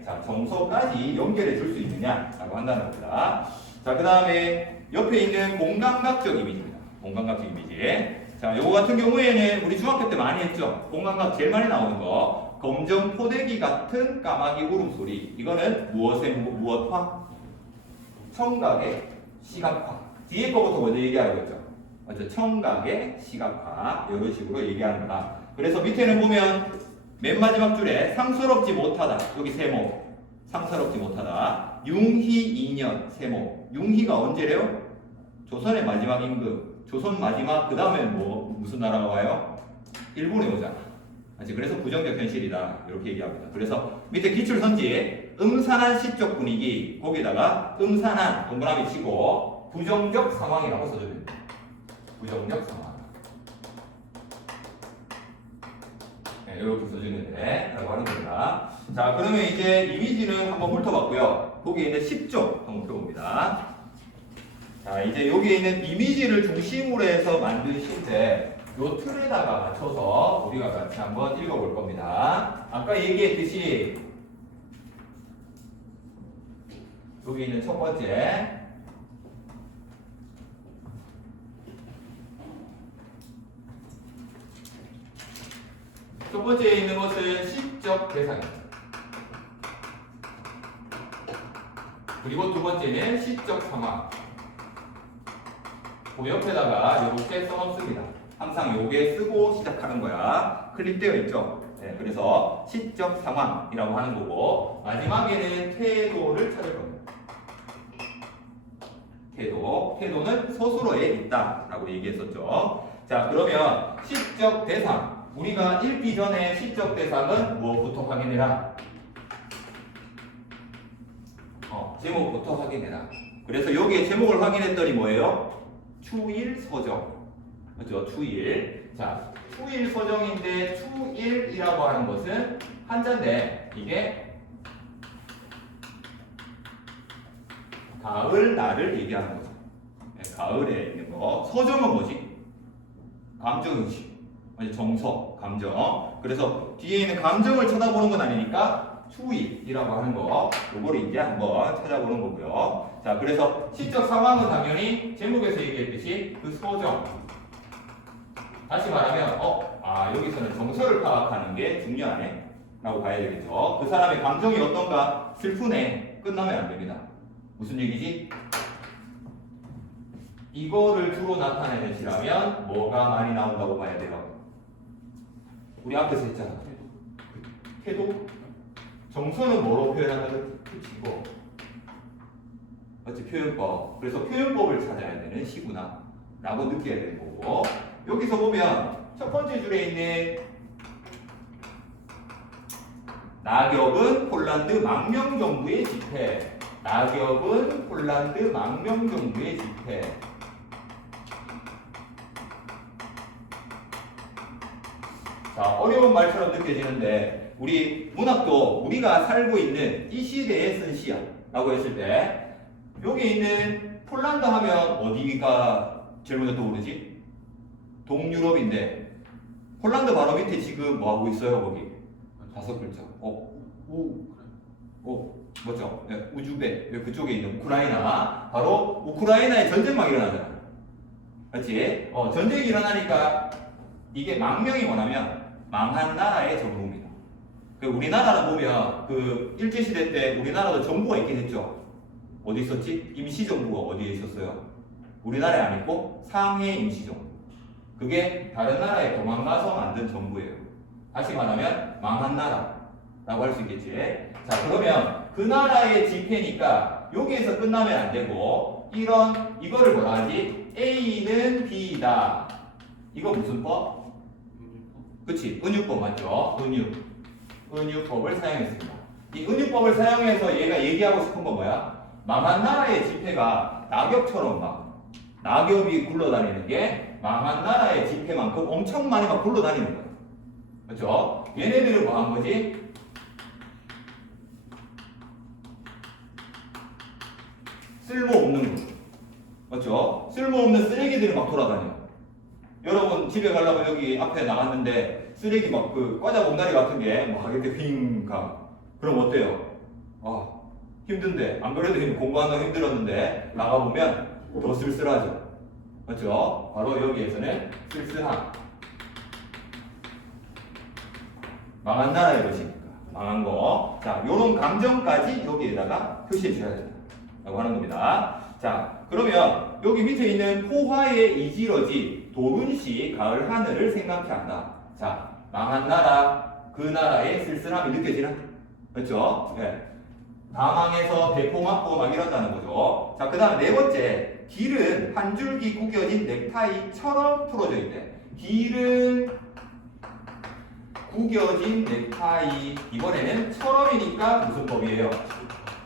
자, 정서까지 연결해 줄 수 있느냐라고 한다는 겁니다. 자, 그 다음에 옆에 있는 공감각적 이미지입니다. 공감각적 이미지. 자, 요거 같은 경우에는 우리 중학교 때 많이 했죠. 공감각 제일 많이 나오는 거. 검정 포대기 같은 까마귀 울음소리. 이거는 무엇화? 청각의 시각화. 뒤에 거부터 먼저 얘기하라고 했죠. 맞죠? 청각의 시각화. 이런 식으로 얘기하는 거다. 그래서 밑에는 보면 맨 마지막 줄에 상스럽지 못하다. 여기 세모. 상스럽지 못하다. 융희 2년 세모. 융희가 언제래요? 조선의 마지막 임금. 조선 마지막 그 다음엔 뭐 무슨 나라가 와요? 일본에 오잖아. 그래서 부정적 현실이다. 이렇게 얘기합니다. 그래서 밑에 기출선지 음산한 시적 분위기 거기다가 음산한 동그라미 치고 부정적 상황이라고 써줍니다. 부정적 상황. 네, 이렇게 써주는데 라고 하는 겁니다. 자, 그러면 이제 이미지는 한번 훑어봤고요. 거기에 있는 10쪽 한번 펴봅니다. 자, 이제 여기에 있는 이미지를 중심으로 해서 만든 시인데 요 틀에다가 맞춰서 우리가 같이 한번 읽어볼 겁니다. 아까 얘기했듯이 여기 있는 첫 번째 첫 번째에 있는 것은 시적 대상입니다. 그리고 두 번째는 시적 상황. 그 옆에다가 이렇게 써놓습니다. 항상 요게 쓰고 시작하는 거야. 클릭되어 있죠. 네, 그래서 시적 상황이라고 하는 거고 마지막에는 태도를 찾을 겁니다. 태도는 스스로에 있다라고 얘기했었죠. 자, 그러면 시적 대상 우리가 읽기 전에 시적 대상은 무엇부터 확인해라? 제목부터 확인해라. 그래서 여기에 제목을 확인했더니 뭐예요? 추일서정. 그렇죠? 추일. 자, 추일서정인데 추일이라고 하는 것은 한자인데 이게 가을 날을 얘기하는 거죠. 네, 가을에 있는 거. 서정은 뭐지? 감정의식. 정서, 감정. 그래서 뒤에 있는 감정을 쳐다보는 건 아니니까 추일이라고 하는 거. 요거를 이제 한번 찾아보는 거고요. 자, 그래서 시적 상황은 당연히 제목에서 얘기했듯이 그 서정. 다시 말하면 여기서는 정서를 파악하는 게 중요하네 라고 봐야 되겠죠. 그 사람의 감정이 어떤가? 슬프네. 끝나면 안 됩니다. 무슨 얘기지? 이거를 주로 나타내는 시라면 뭐가 많이 나온다고 봐야 돼요? 우리 앞에서 했잖아. 태도? 정서는 뭐로 표현하면 이거. 맞지? 표현법. 그래서 표현법을 찾아야 되는 시구나 라고 느껴야 되는 거고 여기서 보면 첫 번째 줄에 있는 낙엽은 폴란드 망명정부의 집회. 낙엽은 폴란드 망명정부의 집회. 자, 어려운 말처럼 느껴지는데 우리 문학도 우리가 살고 있는 이 시대에 쓴 시야 라고 했을 때 여기 있는 폴란드 하면 어디가 제일 먼저 떠오르지? 동유럽인데 폴란드 바로 밑에 지금 뭐 하고 있어요? 거기 5글자. 맞죠? 네, 우즈베 그쪽에 있는 우크라이나. 바로 우크라이나에 전쟁 막 일어나잖아. 맞지? 전쟁이 일어나니까 이게 망명이 뭐냐면 망한 나라의 정부입니다. 우리나라를 보면 그 일제시대 때 우리나라도 정부가 있긴 했죠. 어디 있었지? 임시정부가 어디에 있었어요? 우리나라에 안 있고 상해 임시정부. 그게 다른 나라에 도망가서 만든 정부예요. 다시 말하면 망한 나라라고 할 수 있겠지. 자, 그러면 그 나라의 집회니까 여기에서 끝나면 안 되고 이거를 뭐라 하지? A는 B다. 이거 무슨 법? 그치? 은유법 맞죠? 은유법을 사용했습니다. 이 은유법을 사용해서 얘가 얘기하고 싶은 건 뭐야? 망한 나라의 집회가 낙엽처럼 막 낙엽이 굴러다니는 게 망한 나라의 지폐만큼 엄청 많이 막 굴러다니는 거예요. 그렇죠? 얘네들은 뭐 한 거지? 쓸모없는 거. 그렇죠? 쓸모없는 쓰레기들이 막 돌아다녀. 여러분 집에 가려고 여기 앞에 나갔는데 쓰레기 막 그 과자 봉다리 같은 게 막 이렇게 휙 가. 그럼 어때요? 아, 힘든데 안 그래도 공부하느라 힘들었는데 나가보면 더 쓸쓸하죠. 그렇죠? 바로 여기에서는 쓸쓸함. 망한 나라의 것이니까 망한 거. 자, 요런 감정까지 여기에다가 표시해 줘야 된다 라고 하는 겁니다. 자, 그러면 여기 밑에 있는 포화에 이지러지 도른시 가을 하늘을 생각해 한다. 자, 망한 나라, 그 나라의 쓸쓸함이 느껴지나? 그렇죠? 네. 다 망해서 대포 맞고 막 이런다는 거죠. 자, 그 다음 네 번째, 길은 한 줄기 구겨진 넥타이처럼 풀어져 있대. 길은 구겨진 넥타이. 이번에는 처럼이니까 무슨 법이에요?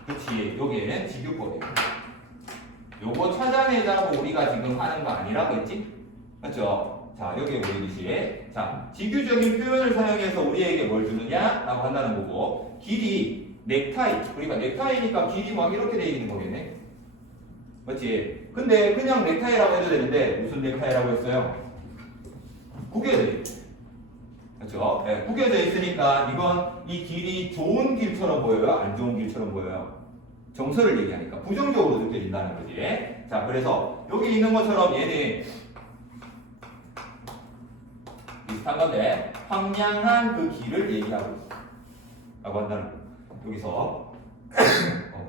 그렇지, 여기에는 직유법이에요. 요거 찾아내자고 우리가 지금 하는 거 아니라고 했지? 맞죠? 자, 여기에 보이듯이 자, 직유적인 표현을 사용해서 우리에게 뭘 주느냐? 라고 한다는 거고, 길이 넥타이, 그러니까 넥타이니까 길이 막 이렇게 돼 있는 거겠네. 맞지? 근데 그냥 넥타이라고 해도 되는데 무슨 넥타이라고 했어요? 구겨져 있어. 그렇죠? 네, 구겨져 있으니까 이건 이 길이 좋은 길처럼 보여요? 안 좋은 길처럼 보여요? 정서를 얘기하니까 부정적으로 느껴진다는 거지. 자, 그래서 여기 있는 것처럼 얘는 비슷한 건데 황량한 그 길을 얘기하고 있어 라고 한다는 거. 여기서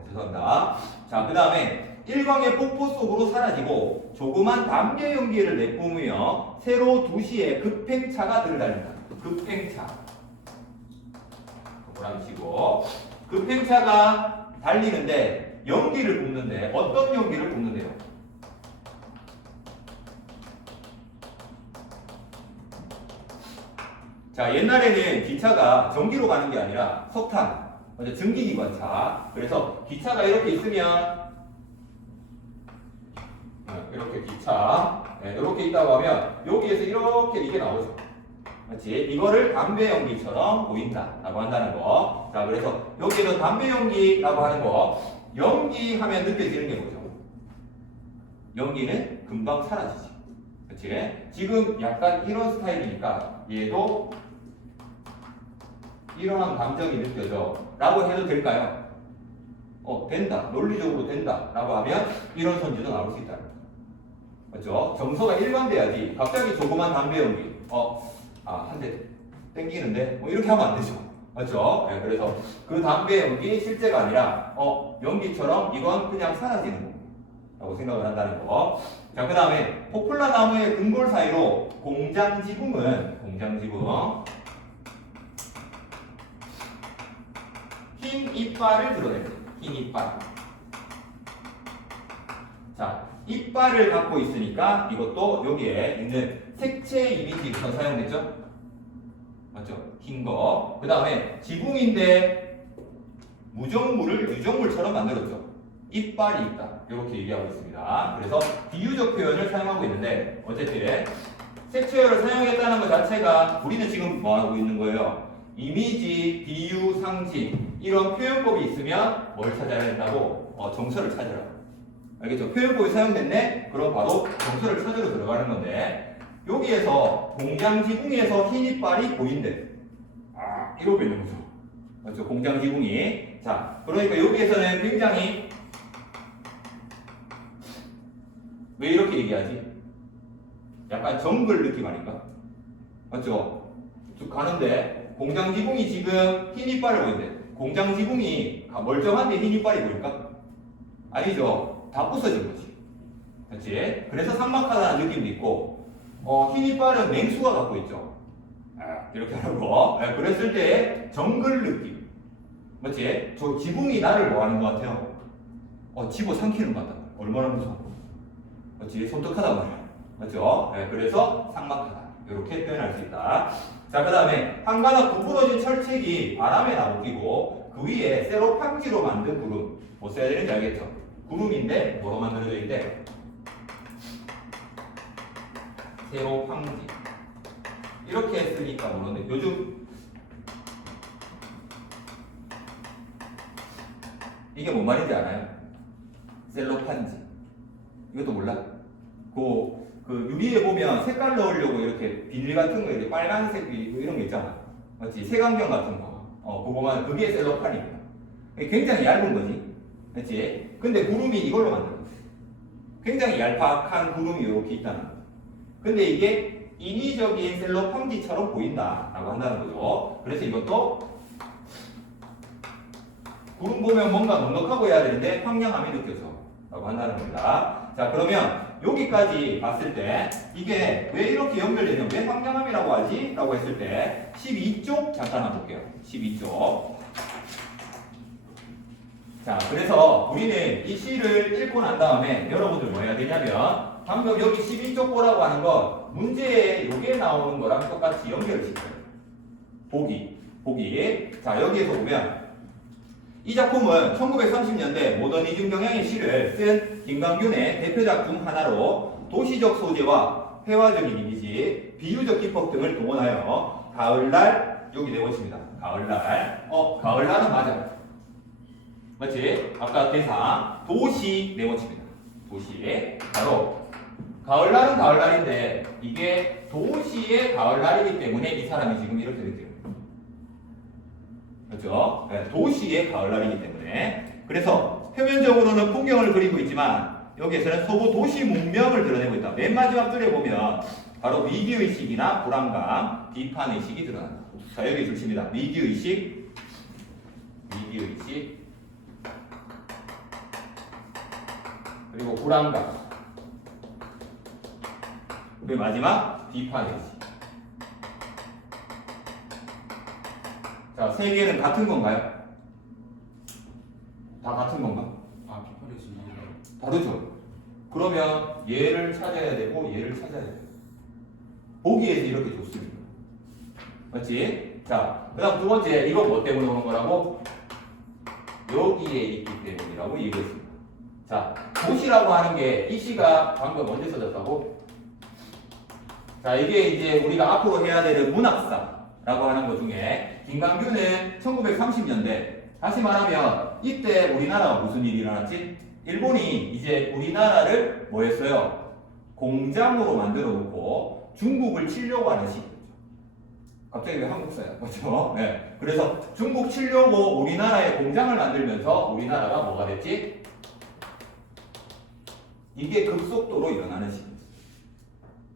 죄송합니다. 자, 그 다음에 일광의 폭포 속으로 사라지고 조그만 담배 연기를 내뿜으며 새로 2시에 급행차가 들달린다. 급행차. 보라시고 급행차가 달리는데 연기를 뿜는데 어떤 연기를 뿜는데요? 자, 옛날에는 기차가 전기로 가는 게 아니라 석탄, 먼저 증기기관차. 그래서 기차가 이렇게 있으면 이렇게 기차 이렇게 있다고 하면 여기에서 이렇게 이게 나오죠. 그렇지? 이거를 담배 연기처럼 보인다라고 한다는 거. 자, 그래서 여기에서 담배 연기라고 하는 거, 연기하면 느껴지는 게 뭐죠? 연기는 금방 사라지지. 그렇지? 지금 약간 이런 스타일이니까 얘도 이러한 감정이 느껴져 라고 해도 될까요? 된다. 논리적으로 된다 라고 하면 이런 선지도 나올 수 있다. 그렇죠? 정서가 일관돼야지 갑자기 조그만 담배 연기 한 대 땡기는데 이렇게 하면 안 되죠. 맞죠? 네, 그래서 그 담배 연기 실제가 아니라 연기처럼 이건 그냥 사라지는 거 라고 생각을 한다는 거. 자, 그 다음에 포플라 나무의 근골 사이로 공장지붕은 흰 이빨을 드러냅니다. 흰 이빨. 자, 이빨을 갖고 있으니까 이것도 여기에 있는 색채 이미지부터 사용됐죠? 맞죠? 흰 거. 그 다음에 지붕인데 무정물을 유정물처럼 만들었죠. 이빨이 있다. 이렇게 얘기하고 있습니다. 그래서 비유적 표현을 사용하고 있는데 어쨌든 색채어를 사용했다는 것 자체가 우리는 지금 뭐 하고 있는 거예요? 이미지, 비유, 상징 이런 표현법이 있으면 뭘 찾아야 된다고? 정서를 찾으라. 알겠죠? 표현법이 사용됐네? 그럼 바로 정서를 찾으러 들어가는 건데 여기에서 공장 지붕에서 흰 이빨이 보인대. 이러고 있는 거죠. 맞죠? 공장 지붕이. 자, 그러니까 여기에서는 굉장히 왜 이렇게 얘기하지? 약간 정글 느낌 아닌가? 맞죠? 쭉 가는데 공장 지붕이 지금 흰 이빨을 보인대. 공장 지붕이 멀쩡한데 흰 이빨이 보일까? 아니죠. 다 부서진 거지. 그렇지? 그래서 삭막하다는 느낌도 있고 흰 이빨은 맹수가 갖고 있죠. 이렇게 하는 거. 그랬을 때 정글 느낌. 맞지? 저 지붕이 나를 뭐 하는 것 같아요? 집어 삼키는 것 같다. 얼마나 무서워. 맞지? 손톱하단 말이야. 맞죠? 그래서 삭막하다. 이렇게 표현할 수 있다. 자, 그 다음에 한가닥 구부러진 철책이 바람에 나부끼고 그 위에 세로판지로 만든 구름. 뭐 써야 되는지 알겠죠? 구름인데 뭐로 만들어져 있는데 세로황지. 이렇게 쓰니까 모르는데 요즘 이게 뭔 말인지 알아요? 셀로판지. 이것도 몰라? 그 유리에 보면 색깔 넣으려고 이렇게 비닐 같은 거 이렇게 빨간색 이런 거 있잖아. 맞지? 색안경 같은 거. 그거만 그게 셀로판이구나. 굉장히 얇은 거지. 맞지? 근데 구름이 이걸로 만든 거지. 굉장히 얄팍한 구름이 이렇게 있다는 거. 근데 이게 인위적인 셀로판지처럼 보인다라고 한다는 거죠. 그래서 이것도 구름 보면 뭔가 넉넉하고 해야 되는데 황량함이 느껴져 라고 한다는 겁니다. 자, 그러면 여기까지 봤을 때 이게 왜 이렇게 연결되냐, 왜 황량함이라고 하지? 라고 했을 때 12쪽 잠깐 한번 볼게요. 12쪽. 자, 그래서 우리는 이 C를 읽고 난 다음에 여러분들 뭐 해야 되냐면 방금 여기 12쪽 보라고 하는 건 문제에 요게 나오는 거랑 똑같이 연결을 시켜요. 보기. 자, 여기에서 보면 이 작품은 1930년대 모더니즘 경향의 시를 쓴 김광균의 대표작 중 하나로 도시적 소재와 회화적인 이미지, 비유적 기법 등을 동원하여 가을날, 여기 내고칩니다. 가을날. 가을날은 맞아요. 맞지? 아까 대상 도시 네모칩니다. 도시. 바로 가을날은 가을날인데 이게 도시의 가을날이기 때문에 이 사람이 지금 이렇게 느껴요. 그렇죠? 네, 도시의 가을날이기 때문에. 그래서 표면적으로는 풍경을 그리고 있지만 여기에서는 소부 도시 문명을 드러내고 있다. 맨 마지막 줄에 보면 바로 위기의식이나 불안감, 비판의식이 드러난다. 자, 여기 주십니다. 위기의식, 그리고 불안감, 그리고 마지막 비판의식. 자, 세 개는 같은 건가요? 다 같은 건가? 비판의식이 다르죠. 그러면 얘를 찾아야 되고 얘를 찾아야 돼요. 보기에서 이렇게 좋습니다. 맞지? 자, 그 다음 두 번째, 이건 뭐 때문에 오는 거라고? 여기에 있기 때문이라고 얘기했습니다. 자, 도시라고 하는 게 이 시가 방금 언제 써졌다고? 자, 이게 이제 우리가 앞으로 해야 되는 문학사라고 하는 것 중에 김광균은 1930년대, 다시 말하면 이때 우리나라가 무슨 일이 일어났지? 일본이 이제 우리나라를 뭐 했어요? 공장으로 만들어 놓고 중국을 치려고 하는 시기였죠. 갑자기 왜 한국사야? 그렇죠? 네. 그래서 중국 치려고 우리나라에 공장을 만들면서 우리나라가 뭐가 됐지? 이게 급속도로 일어나는 시기였어요.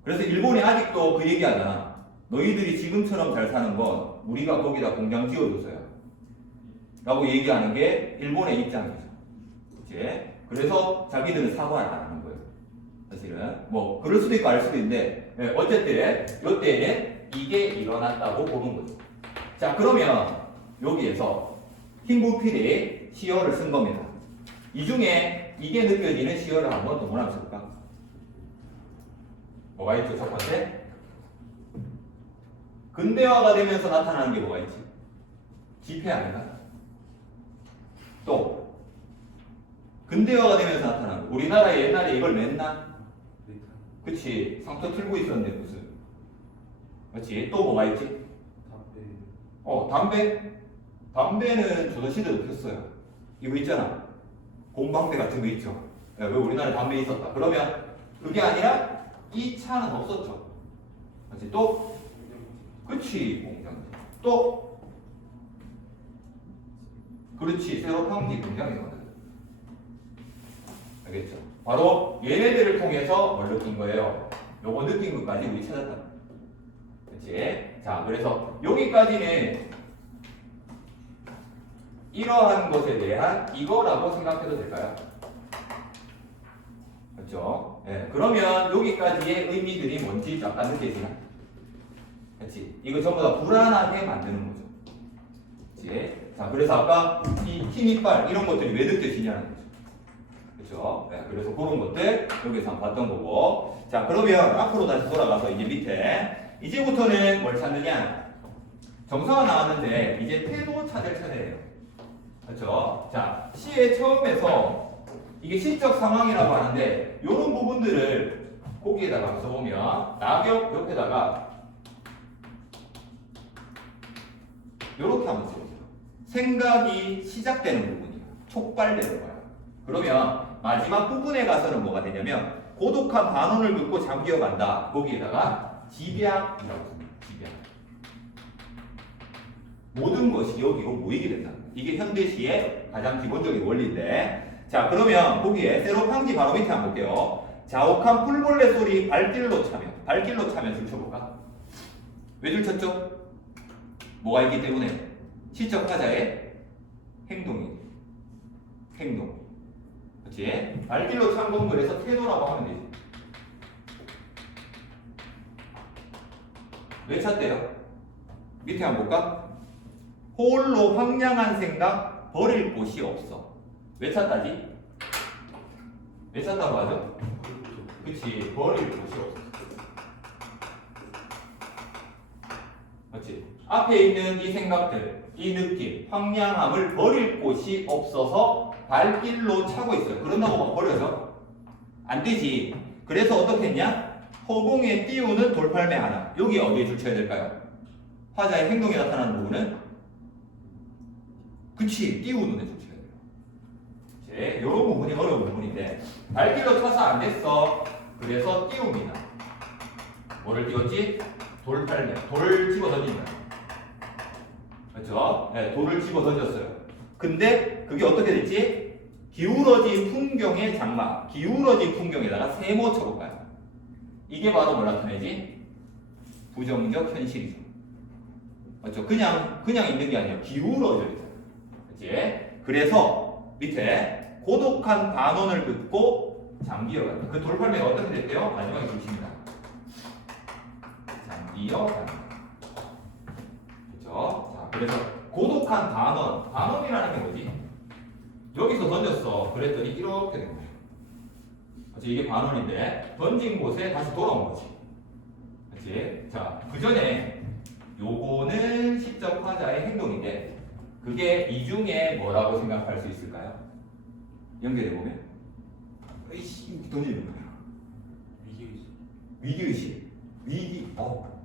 그래서 일본이 아직도 그 얘기하잖아. 너희들이 지금처럼 잘 사는 건 우리가 거기다 공장 지어줘서야 라고 얘기하는 게 일본의 입장이죠. 그치? 그래서 자기들은 사과를 안 하는 거예요. 사실은 뭐 그럴 수도 있고 알 수도 있는데 어쨌든 이때 이게 일어났다고 보는 거죠. 자, 그러면 여기에서 흰부필이 시어를 쓴 겁니다. 이 중에 이게 느껴지는 시어를 한번 동원하면 볼까? 뭐가 있죠? 첫 번째, 근대화가 되면서 나타나는 게 뭐가 있지? 지폐 아닌가? 또 근대화가 되면서 나타나는 거. 우리나라에 옛날에 이걸 맸나? 그치, 상처 틀고 있었는데 무슨, 그렇지. 또 뭐가 있지? 담배. 담배는 조선시대도 폈어요. 이거 있잖아, 곰방배 같은 거 있죠. 야, 왜 우리나라에 담배 있었다? 그러면 그게 아니라 이 차는 없었죠. 그렇지. 또 그렇지, 공장지. 또 그렇지, 세로황지 공장이 나온다. 알겠죠? 바로 얘네들을 통해서 뭘 느낀 거예요? 요거 느낀 것까지 우리 찾았다. 그렇지? 자, 그래서 여기까지는 이러한 것에 대한 이거라고 생각해도 될까요? 그렇죠? 네, 그러면 여기까지의 의미들이 뭔지 약간 느껴지나? 그렇지? 이거 전부 다 불안하게 만드는 거죠. 그렇지? 자, 그래서 아까 이 흰 이빨 이런 것들이 왜 느껴지냐는 거죠. 그렇죠? 네, 그래서 그런 것들 여기서 한번 봤던 거고. 자, 그러면 앞으로 다시 돌아가서 이제 밑에 이제부터는 뭘 찾느냐? 정사가 나왔는데 이제 태도 찾을 차례예요. 그렇죠? 자, 시의 처음에서 이게 시적 상황이라고 하는데 이런 부분들을 거기에다가 써보면 낙엽 옆에다가 이렇게 한번 써보세요. 생각이 시작되는 부분이에요. 촉발되는 거야. 그러면 마지막 부분에 가서는 뭐가 되냐면 고독한 반원을 긋고 잠기어간다. 거기에다가 집약이라고 씁니다. 집약. 모든 것이 여기로 모이게 된다. 이게 현대시의 가장 기본적인 원리인데, 자 그러면 거기에 세로판지 바로 밑에 한번 볼게요. 자욱한 풀벌레 소리 발길로 차면, 발길로 차면 줄 쳐볼까? 왜 줄 쳤죠? 뭐가 있기 때문에 시적 화자의 행동. 그렇지? 발길로 찬 건물에서 태도라고 하면 되지. 왜 찼대요? 밑에 한번 볼까? 홀로 황량한 생각 버릴 곳이 없어. 왜 찼다지? 왜 찼다고 하죠? 그치, 버릴 곳이 없어. 그렇지? 앞에 있는 이 생각들, 이 느낌, 황량함을 버릴 곳이 없어서 발길로 차고 있어요. 그런다고 막 버려져? 안 되지. 그래서 어떻게 했냐? 허공에 띄우는 돌팔매 하나. 여기 어디에 줄쳐야 될까요? 화자의 행동에 나타나는 부분은? 그치, 띄우는 데 줄쳐야 돼요. 이런 부분이 어려운 부분인데 발길로 차서 안 됐어. 그래서 띄웁니다. 뭐를 띄웠지? 돌팔매. 돌 집어 던진다. 그렇죠? 네, 돌을 집어 던졌어요. 근데 그게 어떻게 됐지? 기울어진 풍경의 장막, 기울어진 풍경에다가 세모 쳐볼까요? 이게 바로 뭘 나타내지? 부정적 현실이죠. 맞죠? 그냥 있는 게 아니에요. 기울어져 있어요. 그렇지? 그래서 밑에 고독한 반원을 긋고 잠기어간다. 그 돌팔매가 어떻게 됐대요? 마지막에 보십니다. 잠기어간다. 그렇죠? 자, 그래서 고독한 반원, 반원이라는 게 뭐지? 여기서 던졌어. 그랬더니 이렇게 된 거예요. 그렇지? 이게 반원인데 던진 곳에 다시 돌아온 거지. 그렇지? 자, 그 전에 요거는 시적 화자의 행동인데 그게 이 중에 뭐라고 생각할 수 있을까요? 연결해 보면 으이씨 던지는 거야. 위기의식.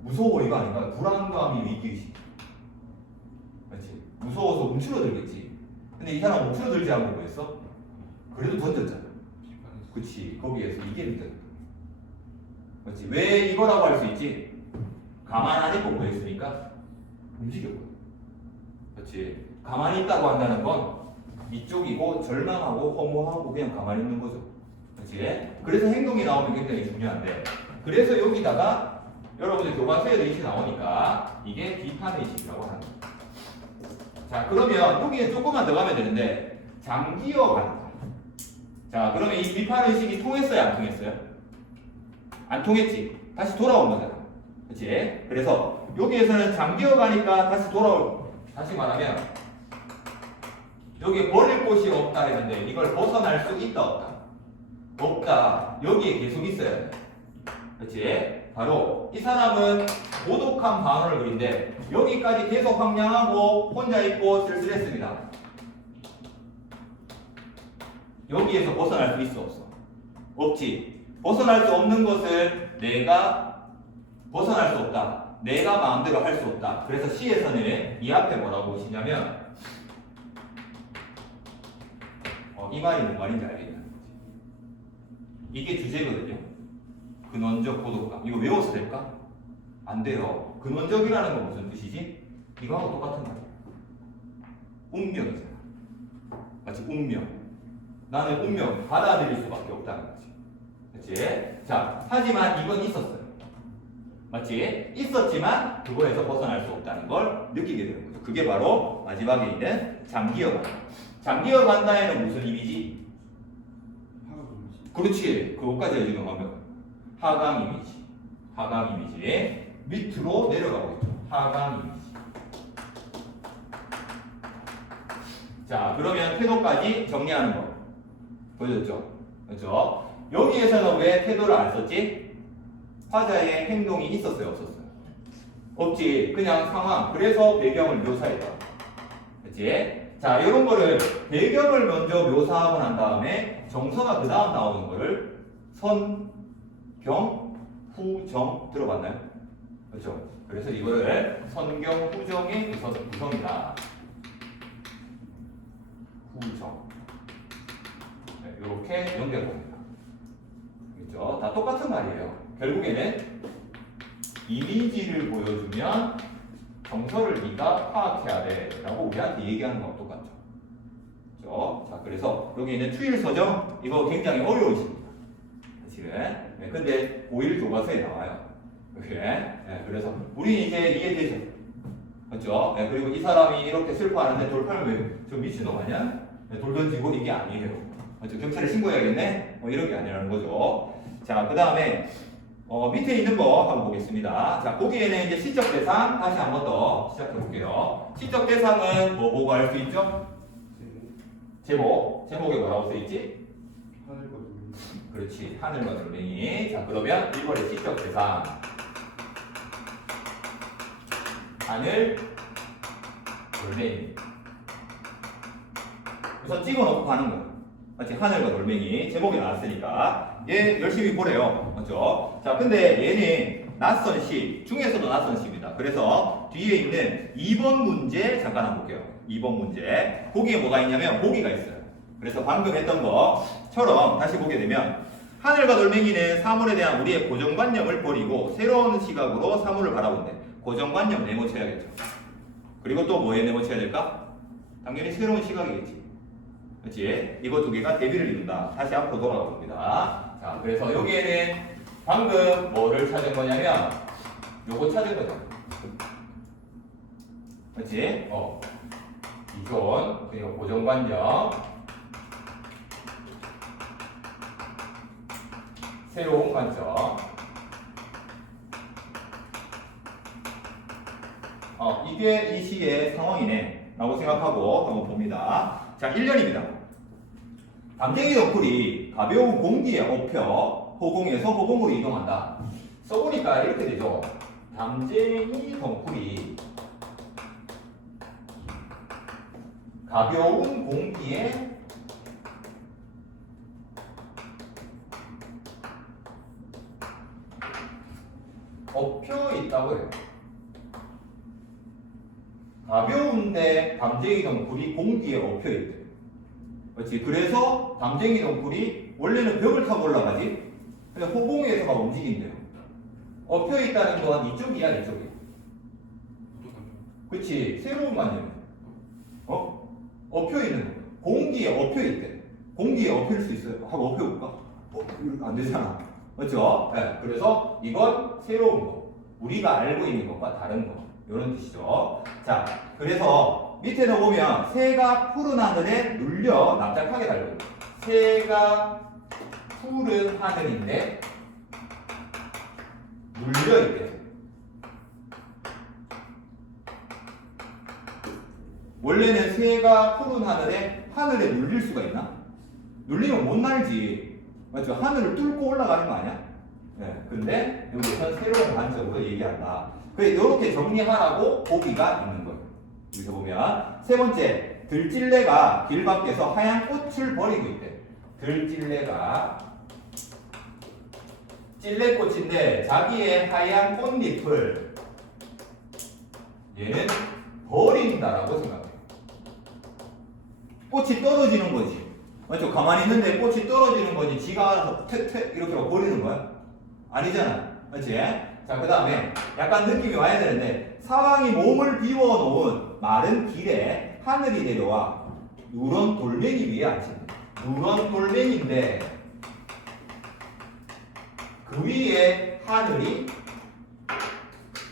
무서워 이거 아닌가? 불안감이 위기의식. 그렇지? 무서워서 움츠러들겠지. 근데 이 사람 움츠러들지 않고 뭐했어? 그래도 던졌잖아. 그렇지. 거기에서 이게 밑에. 그렇지. 왜 이거라고 할 수 있지? 가만 안 있고 뭐 했으니까 움직였고. 그렇지. 가만히 있다고 한다는 건 이쪽이고 절망하고 허무하고 그냥 가만히 있는 거죠. 그렇지. 그래서 행동이 나오면 굉장히 중요한데, 그래서 여기다가 여러분들 교과서에도 이시 나오니까 이게 비판의식이라고 하는 거예요. 자, 그러면 여기에 조금만 더 가면 되는데 잠기어간다. 자, 그러면 이 비판의식이 통했어요? 안 통했어요? 안 통했지. 다시 돌아온 거잖아. 그치? 그래서 여기에서는 잠기어가니까 다시 말하면 여기에 버릴 곳이 없다 했는데 이걸 벗어날 수 있다 없다? 없다. 여기에 계속 있어야 돼. 그치? 바로 이 사람은 고독한 반원을 그린데 여기까지 계속 황량하고 혼자 있고 쓸쓸했습니다. 여기에서 벗어날 수 있어 없어? 없지. 벗어날 수 없는 것을 내가 벗어날 수 없다. 내가 마음대로 할 수 없다. 그래서 시에서는 이 앞에 뭐라고 보시냐면 이 말이 뭔 말인지 알겠다. 이게 주제거든요. 근원적 고독감. 이거 외워서 될까? 안 돼요. 근원적이라는 건 무슨 뜻이지? 이거하고 똑같은 말이야. 운명이잖아. 마치 운명. 나는 운명 받아들일 수밖에 없다는 거지. 그렇지? 자, 하지만 이건 있었어요. 맞지? 있었지만 그거에서 벗어날 수 없다는 걸 느끼게 되는 거죠. 그게 바로 마지막에 있는 잠기어간다. 잠기어간다에는 무슨 이미지? 그렇지. 그것까지 지금 하면 하강 이미지. 하강 이미지. 밑으로 내려가고 있죠. 하강 이미지. 자, 그러면 태도까지 정리하는 거 보여줬죠? 그렇죠? 여기에서는 왜 태도를 안 썼지? 화자의 행동이 있었어요, 없었어요? 없지. 그냥 상황. 그래서 배경을 묘사했다. 그렇지? 자, 이런 거를 배경을 먼저 묘사하고 난 다음에 정서가 그 다음 나오는 거를 선, 후정 들어봤나요? 그렇죠? 그래서 이거를 선경후정의 구성이다. 후정. 네, 이렇게 연결합니다. 그렇죠? 다 똑같은 말이에요. 결국에는 이미지를 보여주면 정서를 네가 파악해야 돼라고 우리한테 얘기하는 거랑 똑같죠. 그렇죠? 자, 그래서 여기 있는 투일서정 이거 굉장히 어려우십니다. 사실은. 네, 근데 고1 교과서에 나와요. 이렇게. 네, 그래서 우리 이제 이해되죠? 그렇죠? 네, 그리고 이 사람이 이렇게 슬퍼하는데 돌팔면 왜 저 미친놈 아니야? 네, 돌 던지고 이게 아니에요. 그렇죠? 경찰에 신고해야겠네? 이런 게 아니라는 거죠. 자, 그 다음에 밑에 있는 거 한번 보겠습니다. 자, 거기에는 이제 시적 대상 다시 한번 더 시작해 볼게요. 시적 대상은 뭐 보고 알 수 있죠? 제목에 뭐라고 써 있지? 하늘과 돌멩이. 그렇지, 하늘과 돌멩이. 자, 그러면 1번의 시적 대상 하늘, 돌멩이. 우선 찍어놓고 가는 거야. 맞지? 하늘과 돌멩이 제목이 나왔으니까 얘 열심히 보래요. 맞죠? 자, 근데 얘는 낯선 시 중에서도 낯선 시입니다. 그래서 뒤에 있는 2번 문제 잠깐 한번 볼게요. 2번 문제 거기에 뭐가 있냐면 보기가 있어요. 그래서 방금 했던 것처럼 다시 보게 되면 하늘과 돌멩이는 사물에 대한 우리의 고정관념을 버리고 새로운 시각으로 사물을 바라본대. 고정관념 네모쳐야겠죠. 그리고 또 뭐에 네모쳐야 될까? 당연히 새로운 시각이겠지. 그렇지? 이거 두 개가 대비를 이룬다. 다시 앞으로 돌아가 봅니다. 자, 그래서 여기에는 방금 뭐를 찾은 거냐면 요거 찾은 거죠. 그렇지? 기존 그리고 고정관념 새로운 관점. 이게 이 시의 상황이네 라고 생각하고 한번 봅니다. 자, 1년입니다. 담쟁이 덩쿨이 가벼운 공기에 업혀 허공에서 허공으로 이동한다. 써보니까 이렇게 되죠. 담쟁이 덩쿨이 가벼운 공기에 업혀 있다고 해요. 가벼운데 담쟁이 덩쿨이 공기에 업혀 있대. 그렇지. 그래서 담쟁이 덩쿨이 원래는 벽을 타고 올라가지. 근데 허공에서 막 움직인대요. 업혀 있다는 건 이쪽이야, 이쪽이야. 그렇지. 새로운 관념. 엎혀 있는 거. 공기에 엎혀 있대. 공기에 엎힐 수 있어요. 한번 엎혀볼까? 안 되잖아. 그렇죠? 네. 그래서 이건 새로운 거. 우리가 알고 있는 것과 다른 거. 이런 뜻이죠. 자, 그래서 밑에도 보면 새가 푸른 하늘에 눌려 납작하게 달려. 새가 푸른 하늘인데 눌려 있대. 원래는 새가 푸른 하늘에 눌릴 수가 있나? 눌리면 못 날지. 맞죠? 하늘을 뚫고 올라가는 거 아니야? 네. 근데 여기서 새로운 관점으로 얘기한다. 그래, 이렇게 정리하라고 보기가 있는 거예요. 여기서 보면 세 번째, 들찔레가 길 밖에서 하얀 꽃을 버리고 있대. 들찔레가 찔레꽃인데 자기의 하얀 꽃잎을 얘는 버린다라고 생각해. 꽃이 떨어지는 거지. 맞죠? 가만히 있는데 꽃이 떨어지는 거지. 지가 알아서 퇴퇴 이렇게 버리는 거야? 아니잖아. 맞지? 자, 그 다음에 약간 느낌이 와야 되는데 사방이 몸을 비워놓은 마른 길에 하늘이 내려와 누런 돌멩이 위에 앉힌다. 누런 돌멩이인데 그 위에 하늘이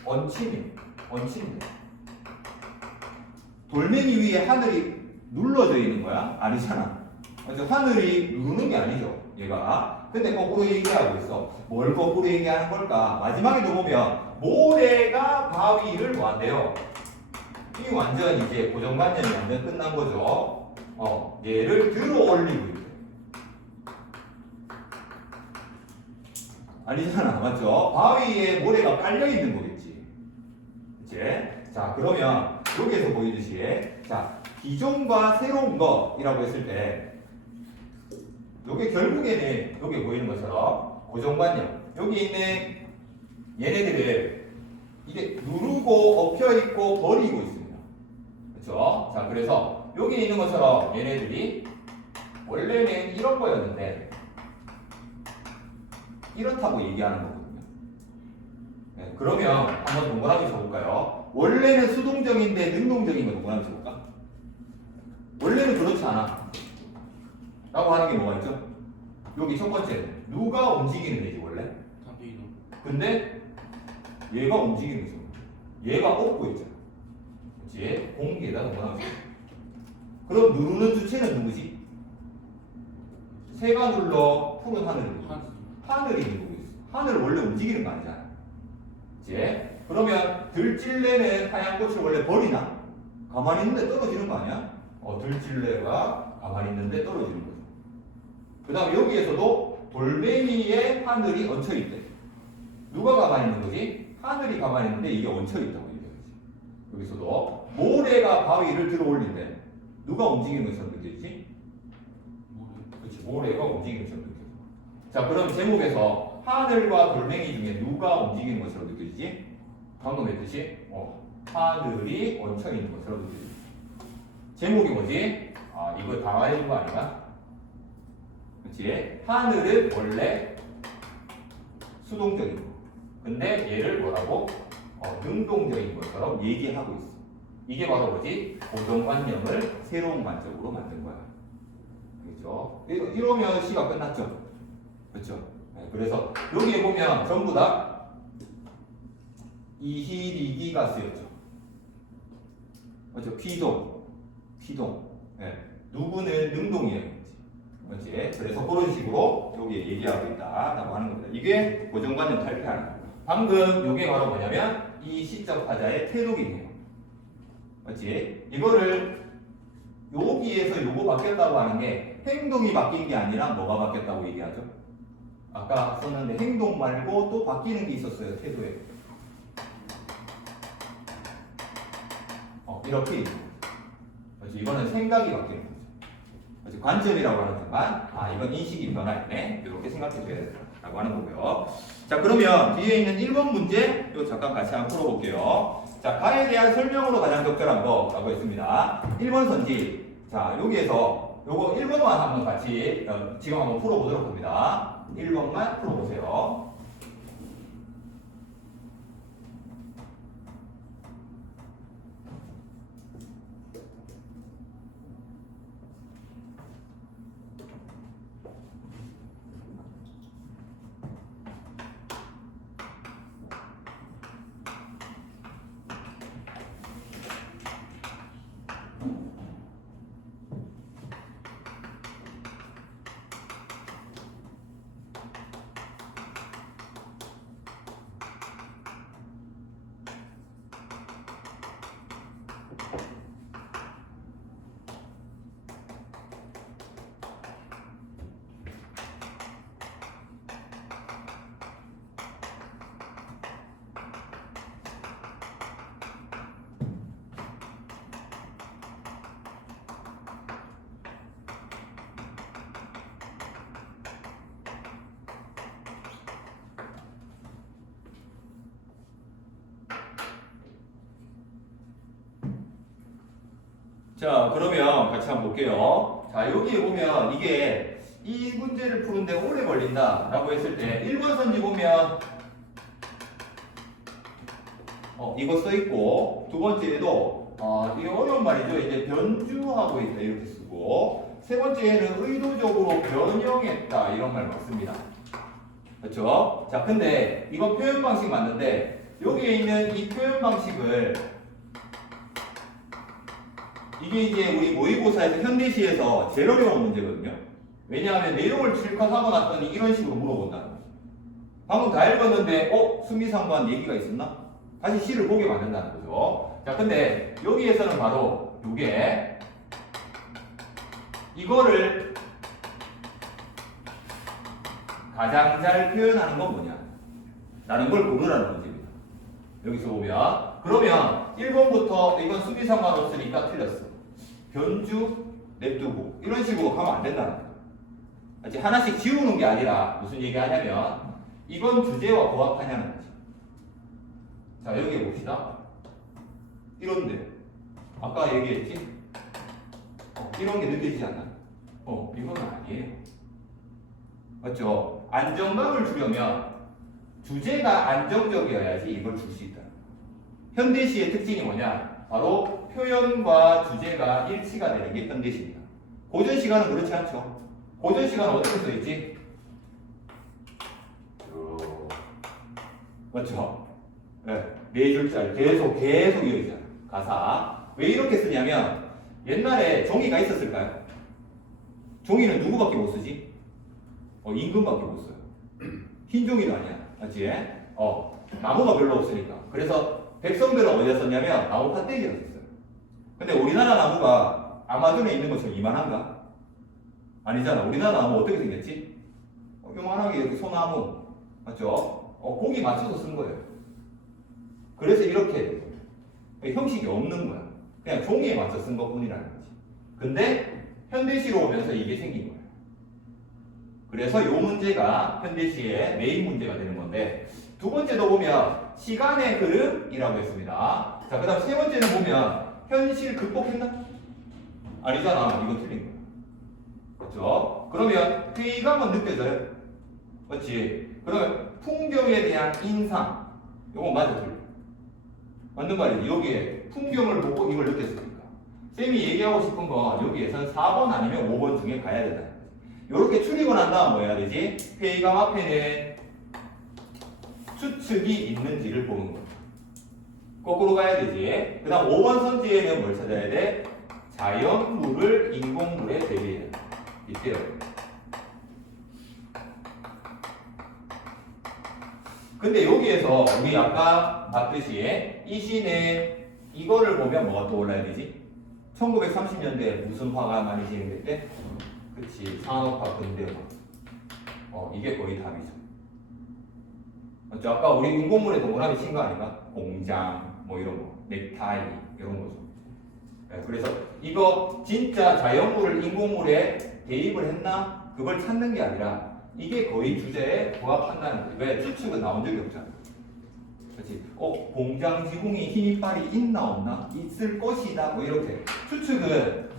얹힌대. 돌멩이 위에 하늘이 눌러져 있는 거야? 아니잖아. 맞죠? 하늘이 누르는 게 아니죠. 얘가. 근데 거꾸로 얘기하고 있어. 뭘 거꾸로 얘기하는 걸까? 마지막에도 보면 모래가 바위를 뭐한대요? 이 완전 이제 고정관념이 완전 끝난 거죠. 얘를 들어 올리고 있대. 아니잖아. 맞죠? 바위에 모래가 깔려 있는 거겠지. 그치? 자, 그러면 여기에서 보이듯이 자, 기존과 새로운 것이라고 했을 때 요게 결국에는 여기 보이는 것처럼 그쵸? 고정관념. 여기 있는 얘네들을 이게 누르고 엎혀 있고 버리고 있습니다. 그쵸? 자, 그래서 여기 있는 것처럼 얘네들이 원래는 이런 거였는데 이렇다고 얘기하는 거거든요. 네, 그러면 한번 동그라미 쳐볼까요? 원래는 수동적인데 능동적인 거 동그라미 쳐볼까? 원래는 그렇지 않아 라고 하는 게 뭐가 있죠? 여기 첫 번째, 누가 움직이는 애지 원래? 근데 얘가 움직이는 거죠. 얘가 업고 있잖아. 그치? 공기에다 동그라미 쳐. 그럼 누르는 주체는 누구지? 새가 눌러 푸른 하늘이 하늘이 누르고 있어. 하늘 원래 움직이는 거 아니잖아. 그치? 그러면 들찔레는 하얀 꽃을 원래 버리나? 가만히 있는데 떨어지는 거 아니야? 들찔레가 가만히 있는데 떨어지는 거죠. 그 다음에 여기에서도 돌멩이에 하늘이 얹혀있대. 누가 가만히 있는 거지? 하늘이 가만히 있는데 이게 얹혀있다고 얘기하지. 여기서도 모래가 바위를 들어 올린대. 누가 움직이는 것처럼 느껴지지? 그렇지, 모래가 움직이는 것처럼 느껴져. 자, 그럼 제목에서 하늘과 돌멩이 중에 누가 움직이는 것처럼 느껴지지? 방금 했듯이 하늘이 얹혀있는 것처럼 느껴지지. 제목이 뭐지? 이거 다 말해준 거 아닌가? 그치? 하늘은 원래 수동적인 거. 근데 얘를 뭐라고? 능동적인 것처럼 얘기하고 있어. 이게 바로 뭐지? 고정관념을 새로운 관점으로 만든 거야. 그렇죠? 이러면 시가 끝났죠? 그렇죠? 네, 그래서 여기에 보면 전부 다 이희리기가 쓰였죠. 그렇죠? 피동. 네. 누구는 능동이에요. 그렇지? 그래서 그런 식으로 여기에 얘기하고 있다라고 하는 겁니다. 이게 고정관념 탈피하는 거예요. 방금 이게 바로 뭐냐면 이 시적 화자의 태도기예요. 그렇지? 이거를 여기에서 요거 바뀌었다고 하는 게 행동이 바뀐 게 아니라 뭐가 바뀌었다고 얘기하죠? 아까 썼는데 행동 말고 또 바뀌는 게 있었어요. 태도에. 이렇게 그렇지? 이거는 생각이 바뀌는 거죠. 그렇지? 관점이라고 하는 순간 이건 인식이 변화했네. 이렇게 생각해 줘야 된다고 하는 거고요. 자, 그러면 뒤에 있는 1번 문제 이거 잠깐 같이 한번 풀어볼게요. 자, 가에 대한 설명으로 가장 적절한 거라고 했습니다. 1번 선지. 자, 여기에서 요거 1번만 한번 같이 지금 한번 풀어보도록 합니다. 1번만 풀어보세요. 자, 그러면 같이 한번 볼게요. 자, 여기 보면 이게 이 문제를 푸는데 오래 걸린다 라고 했을 때 1번 선지 보면 이거 써있고, 두 번째에도 이게 어려운 말이죠. 이제 변주하고 있다 이렇게 쓰고, 세 번째에는 의도적으로 변형했다 이런 말 맞습니다. 그렇죠? 자, 근데 이거 표현 방식 맞는데 여기에 있는 이 표현 방식을 이게 이제 우리 모의고사에서 현대시에서 제일 어려운 문제거든요. 왜냐하면 내용을 출컷하고 났더니 이런 식으로 물어본다는 거죠. 방금 다 읽었는데 승리상관 얘기가 있었나? 다시 시를 보게 만든다는 거죠. 자, 근데 여기에서는 바로 이게 이거를 가장 잘 표현하는 건 뭐냐? 라는 걸 고르라는 문제입니다. 여기서 보면 그러면 1번부터 이건 수비 상관없으니까 틀렸어. 변주 냅두고 이런 식으로 가면 안 된다는 거예요. 이제 하나씩 지우는 게 아니라 무슨 얘기 하냐면 이건 주제와 부합하냐는 거지. 자, 여기 봅시다. 이런데 아까 얘기했지? 이런 게 느껴지지 않나? 이건 아니에요. 맞죠? 안정감을 주려면 주제가 안정적이어야지 이걸 줄 수 있다. 현대시의 특징이 뭐냐? 바로 표현과 주제가 일치가 되는 게 현대시입니다. 고전시가는 그렇지 않죠. 고전시가는 어떻게 써있지? 맞죠? 네 줄짜리 계속 이어지잖아. 가사. 왜 이렇게 쓰냐면 옛날에 종이가 있었을까요? 종이는 누구밖에 못 쓰지? 임금밖에 못 써요. 흰 종이도 아니야. 맞지? 나무가 별로 없으니까. 그래서 백성들은 어디다 썼냐면 나무 팥대기를 썼어요. 근데 우리나라 나무가 아마존에 있는 것처럼 이만한가? 아니잖아. 우리나라 나무 어떻게 생겼지? 요만하게 이렇게 소나무. 맞죠? 고기 맞춰서 쓴 거예요. 그래서 이렇게 형식이 없는 거야. 그냥 종이에 맞춰 쓴 것 뿐이라는 거지. 근데 현대시로 오면서 이게 생긴 거예요. 그래서 요 문제가 현대시의 메인 문제가 되는 건데, 두 번째도 보면 시간의 흐름이라고 했습니다. 자, 그 다음 세 번째는 보면 현실 극복했나? 아니잖아. 이거 틀린 거야. 그렇죠? 그러면 회의감은 느껴져요? 맞지? 그러면 풍경에 대한 인상, 요거 맞아 틀려? 맞는 말이지. 여기에 풍경을 보고 이걸 느꼈으니까. 쌤이 얘기하고 싶은 건 여기에선 4번 아니면 5번 중에 가야 된다. 이렇게 추리고 난 다음 뭐 해야 되지? 회의감 앞에는 추측이 있는지를 보는 거야. 거꾸로 가야 되지. 그 다음 5번 선지에는 뭘 찾아야 돼? 자연물을 인공물에 대비해야 돼. 이때요. 근데 여기에서 우리 아까 봤듯이 이 시는 이거를 보면 뭐가 떠올라야 되지? 1930년대 무슨 화가 많이 진행됐대? 그렇지, 산업화 근대화. 이게 거의 답이죠. 맞죠? 아까 우리 인공물에 동그라미 친 거 아닌가? 공장, 뭐 이런 거, 넥타이 이런 거죠. 네, 그래서 이거 진짜 자연물을 인공물에 대입을 했나? 그걸 찾는 게 아니라 이게 거의 주제에 부합한다는 거예요. 왜? 추측은 나온 적이 없잖아. 그렇지? 공장 지붕이 흰 이빨이 있나 없나? 있을 것이다. 뭐 이렇게. 추측은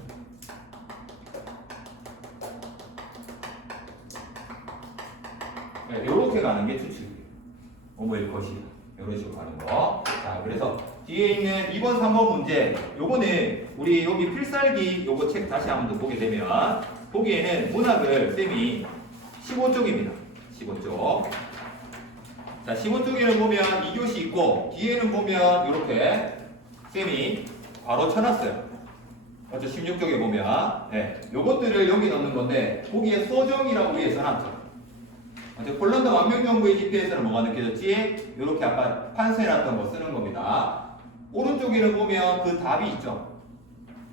네, 이렇게 가는 게 추측이에요. 뭐일 것이다. 이런 식으로 가는 거. 자, 그래서 뒤에 있는 2번, 3번 문제. 요거는 우리 여기 필살기 요거 책 다시 한번 더 보게 되면 보기에는 문학을 쌤이 15쪽입니다. 15쪽. 자, 15쪽에는 보면 2교시 있고 뒤에는 보면 이렇게 쌤이 바로 쳐놨어요. 맞죠? 16쪽에 보면 네, 요것들을 여기 넣는 건데 거기에 소정이라고 위에 써놨죠. 폴란드 완명정부의 집회에서는 뭐가 느껴졌지? 이렇게 아까 판서해놨던 거 쓰는 겁니다. 오른쪽에는 보면 그 답이 있죠.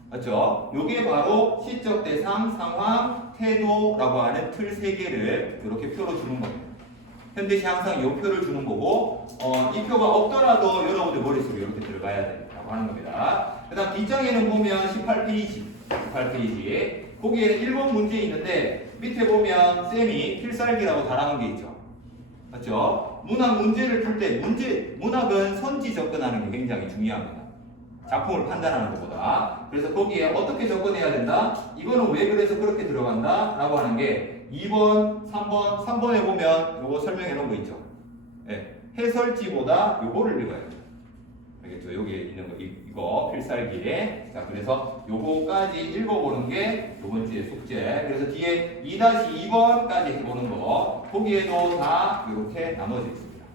맞죠? 요게 바로 시적 대상, 상황, 태도라고 하는 틀 3개를 이렇게 표로 주는 겁니다. 현대시 항상 이 표를 주는 거고, 이 표가 없더라도 여러분들 머릿속에 이렇게 들어가야 된다고 하는 겁니다. 그 다음 뒷장에는 보면 18페이지. 거기에 1번 문제 있는데, 밑에 보면 쌤이 필살기라고 달아놓은 게 있죠. 맞죠? 문학 문제를 풀 때, 문학은 선지 접근하는 게 굉장히 중요합니다. 작품을 판단하는 것보다. 그래서 거기에 어떻게 접근해야 된다? 이거는 왜 그래서 그렇게 들어간다? 라고 하는 게 2번, 3번에 보면 요거 설명해 놓은 거 있죠. 네. 해설지보다 요거를 읽어야 돼요. 알겠죠? 여기에 있는 거, 이거 필살기에. 자, 그래서 요거까지 읽어보는 게 요번 주의 숙제. 그래서 뒤에 2-2번까지 해보는 거, 거기에도 다 이렇게 나눠져 있습니다.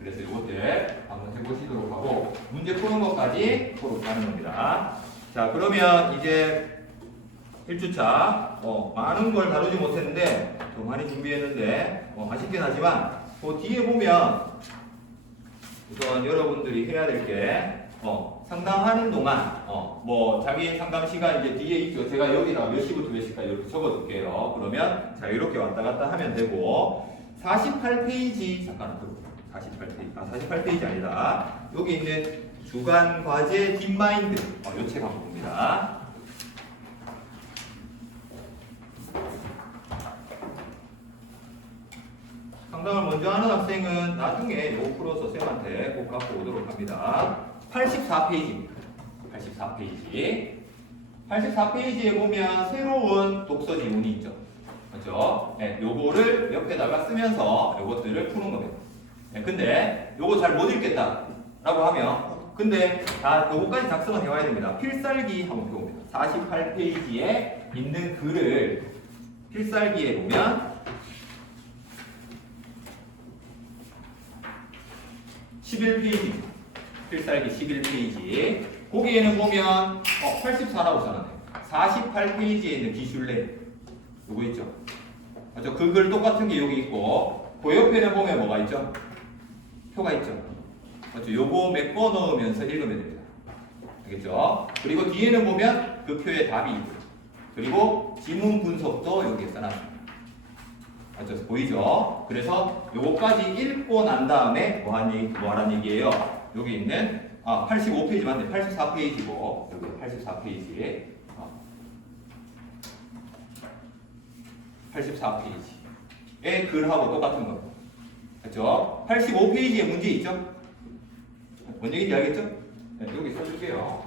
그래서 요것들 한번 해보시도록 하고, 문제 푸는 것까지 보러 가는 겁니다. 자, 그러면 이제 1주차, 많은 걸 다루지 못했는데, 더 많이 준비했는데, 아쉽긴 하지만, 그 뒤에 보면, 우선 여러분들이 해야 될 게, 상담하는 동안, 뭐, 자기 상담 시간 이제 뒤에 있죠. 제가 여기다 몇 시부터 몇 시까지 이렇게 적어둘게요. 그러면, 자, 이렇게 왔다 갔다 하면 되고, 48페이지, 잠깐, 48페이지 아니다. 여기 있는 주간 과제 딥마인드, 요 책 한번 봅니다. 상담을 먼저 하는 학생은 나중에 요거 풀어서 쌤한테 꼭 갖고 오도록 합니다. 84페이지입니다. 84페이지. 84페이지에 보면 새로운 독서 지문이 있죠. 그렇죠? 네, 요거를 옆에다가 쓰면서 요것들을 푸는 겁니다. 네, 근데 요거 잘 못 읽겠다 라고 하면 근데 다 요거까지 작성을 해와야 됩니다. 필살기 한번 펴봅니다. 48페이지에 있는 글을 필살기에 보면 11페이지 필살기 11페이지 거기에는 보면 84라고 써놨네. 48페이지에 있는 기슐레 요거 있죠. 맞죠? 그 글 똑같은 게 여기 있고 그 옆에는 보면 뭐가 있죠? 표가 있죠. 맞죠? 요거 메꿔 넣으면서 읽으면 됩니다. 알겠죠? 그리고 뒤에는 보면 그 표의 답이 있고 그리고 지문 분석도 여기에 써놨습니다. 맞죠? 보이죠? 그래서 요거까지 읽고 난 다음에 뭐 하란 얘기예요? 여기 있는 85페이지 맞네. 84페이지고 여기 84페이지에 84페이지의 글하고 똑같은 겁니다. 그렇죠? 85페이지에 문제 있죠? 뭔 얘기인지 알겠죠? 네, 여기 써줄게요.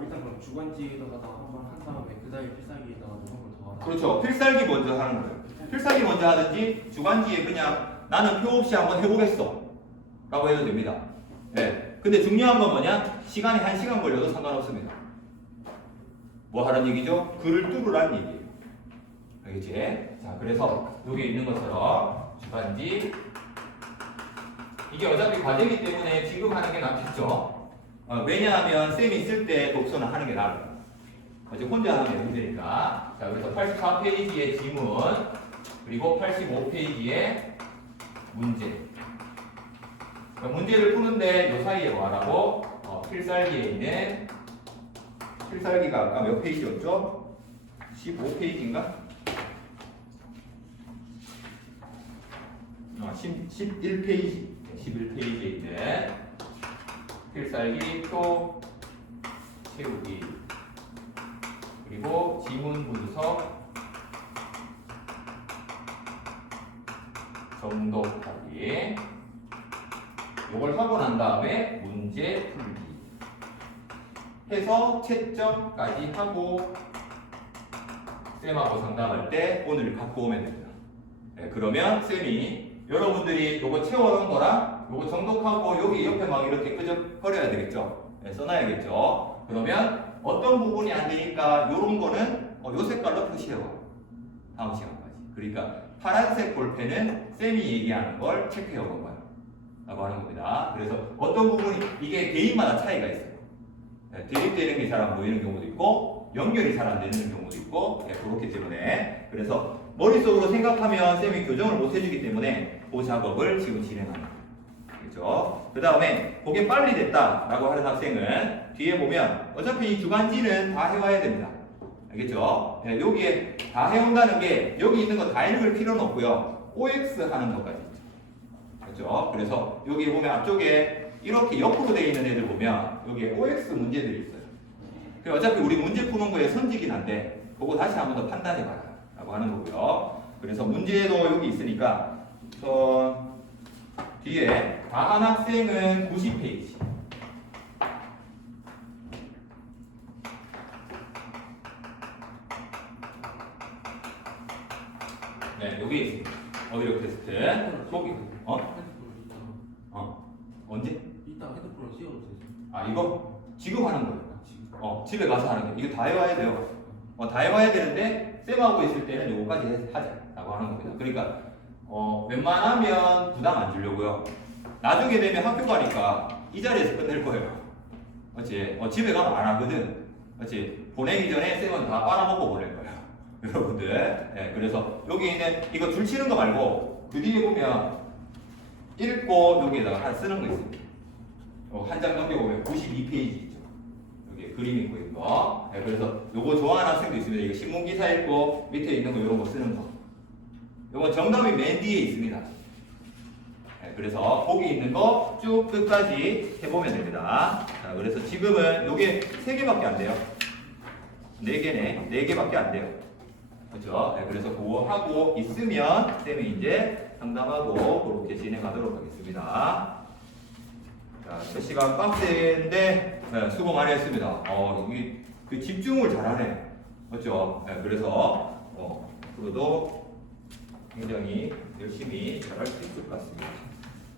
일단 그럼 주관지에다가 한번 한 다음에 그 다음에 필살기에다가 한 번 더 하다. 그렇죠. 필살기 먼저 하는 거예요. 필살기 먼저 하든지 주관지에 그냥 나는 표 없이 한번 해보겠어 라고 해도 됩니다. 네. 근데 중요한 건 뭐냐? 시간이 1시간 걸려도 상관없습니다. 뭐 하라는 얘기죠? 글을 뚫으라는 얘기예요. 알겠지? 자, 그래서 여기 있는 것처럼 주관지 이게 어차피 과제이기 때문에 지금 하는 게 낫겠죠? 왜냐하면 쌤이 쓸 때 독서는 하는 게 나아요. 어제 혼자 하면 문제니까. 자, 그래서 84페이지의 지문, 그리고 85페이지의 문제. 문제를 푸는데 요 사이에 뭐 하라고? 필살기에 있는, 필살기가 아까 몇 페이지였죠? 15페이지인가? 11페이지. 11페이지에 있는 필살기 표 채우기 그리고 지문 분석 정독하기 이걸 하고 난 다음에 문제 풀기 해서 채점까지 하고 쌤하고 상담할 때 오늘 갖고 오면 됩니다. 네, 그러면 쌤이 여러분들이 요거 채워놓은 거랑 요거 정독하고 여기 옆에 막 이렇게 끄적거려야 되겠죠? 네, 써놔야겠죠? 그러면 어떤 부분이 안 되니까 요런 거는 요 색깔로 표시해요. 다음 시간까지. 그러니까 파란색 볼펜은 쌤이 얘기하는 걸 체크해 온 거야. 라고 하는 겁니다. 그래서 어떤 부분이 이게 개인마다 차이가 있어요. 네, 대립되는 게 잘 안 보이는 경우도 있고 연결이 잘 안 되는 경우도 있고 네, 그렇기 때문에 그래서 머릿속으로 생각하면 쌤이 교정을 못 해주기 때문에 그 작업을 지금 진행합니다. 그렇죠? 그 다음에 그게 빨리 됐다라고 하는 학생은 뒤에 보면 어차피 이 주간지는 다 해와야 됩니다. 알겠죠? 네, 여기에 다 해온다는 게 여기 있는 거 다 읽을 필요는 없고요. OX 하는 것까지 있죠. 그렇죠? 그래서 여기 보면 앞쪽에 이렇게 옆으로 되어 있는 애들 보면 여기에 OX 문제들이 있어요. 어차피 우리 문제 푸는 거에 선지긴 한데 그거 다시 한 번 더 판단해봐라 라고 하는 거고요. 그래서 문제도 여기 있으니까 뒤에 다한 학생은 90페이지 네, 여기 있습니다. 어디로 테스트 거기 언제? 이따 핸드폰을 씌워도 되죠. 이거 지금 하는 거예요. 집에 가서 하는 게 이거 다 해와야 돼요. 다 해와야 되는데 쌤하고 있을 때는 요거까지 하자라고 하는 겁니다. 그러니까 웬만하면 부담 안 주려고요. 나중에 되면 학교 가니까 이 자리에서 끝낼 거예요. 그렇지? 집에 가면 안 하거든. 그렇지? 보내기 전에 쌤은 다 빨아먹고 보낼 거예요. 여러분들. 네, 그래서 여기 있는 이거 줄 치는 거 말고 그 뒤에 보면 읽고 여기에다가 하나 쓰는 거 있습니다. 한 장 넘겨보면 92페이지 있죠. 여기 그림 있고 있는 거. 네, 그래서 요거 좋아하는 학생도 있습니다. 이거 신문 기사 읽고 밑에 있는 거 이런 거 쓰는 거. 요건 정답이 맨 뒤에 있습니다. 네, 그래서 거기 있는 거 쭉 끝까지 해보면 됩니다. 자, 그래서 지금은 요게 3개밖에 안 돼요. 4개네. 4개밖에 안 돼요. 그렇죠? 네, 그래서 그거 하고 있으면 쌤이 이제 상담하고 그렇게 진행하도록 하겠습니다. 자, 몇 시간 빡센데 네, 수고 많이 했습니다. 여기 그 집중을 잘하네. 맞죠? 네, 그래서 그래도 굉장히 열심히 잘할 수 있을 것 같습니다.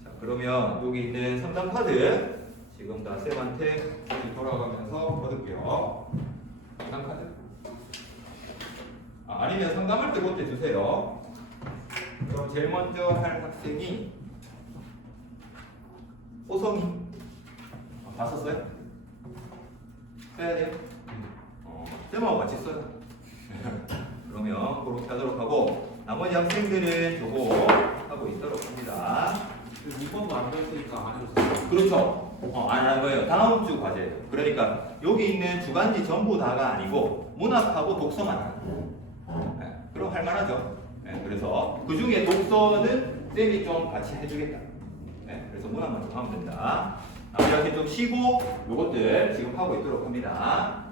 자, 그러면 여기 있는 상담 카드 지금 다 쌤한테 다시 돌아가면서 받을게요. 상담 카드. 아니면 상담할 때 그때 주세요. 그럼 제일 먼저 할 학생이 호성이. 다 썼어요? 써야 돼요? 쌤하고 같이 써요. 그러면 그렇게 하도록 하고 나머지 학생들은 저거 하고 있도록 합니다. 2번도 안 되었으니까 안 해줬어요. 그렇죠. 안 한 거예요. 다음 주 과제예요. 그러니까 여기 있는 주간지 전부 다가 아니고 문학하고 독서만 하는 거예요. 네, 그럼 할만하죠. 네, 그래서 그 중에 독서는 쌤이 좀 같이 해주겠다. 네, 그래서 문학만 좀 하면 된다. 나머지 학생 좀 쉬고 요것들 지금 하고 있도록 합니다.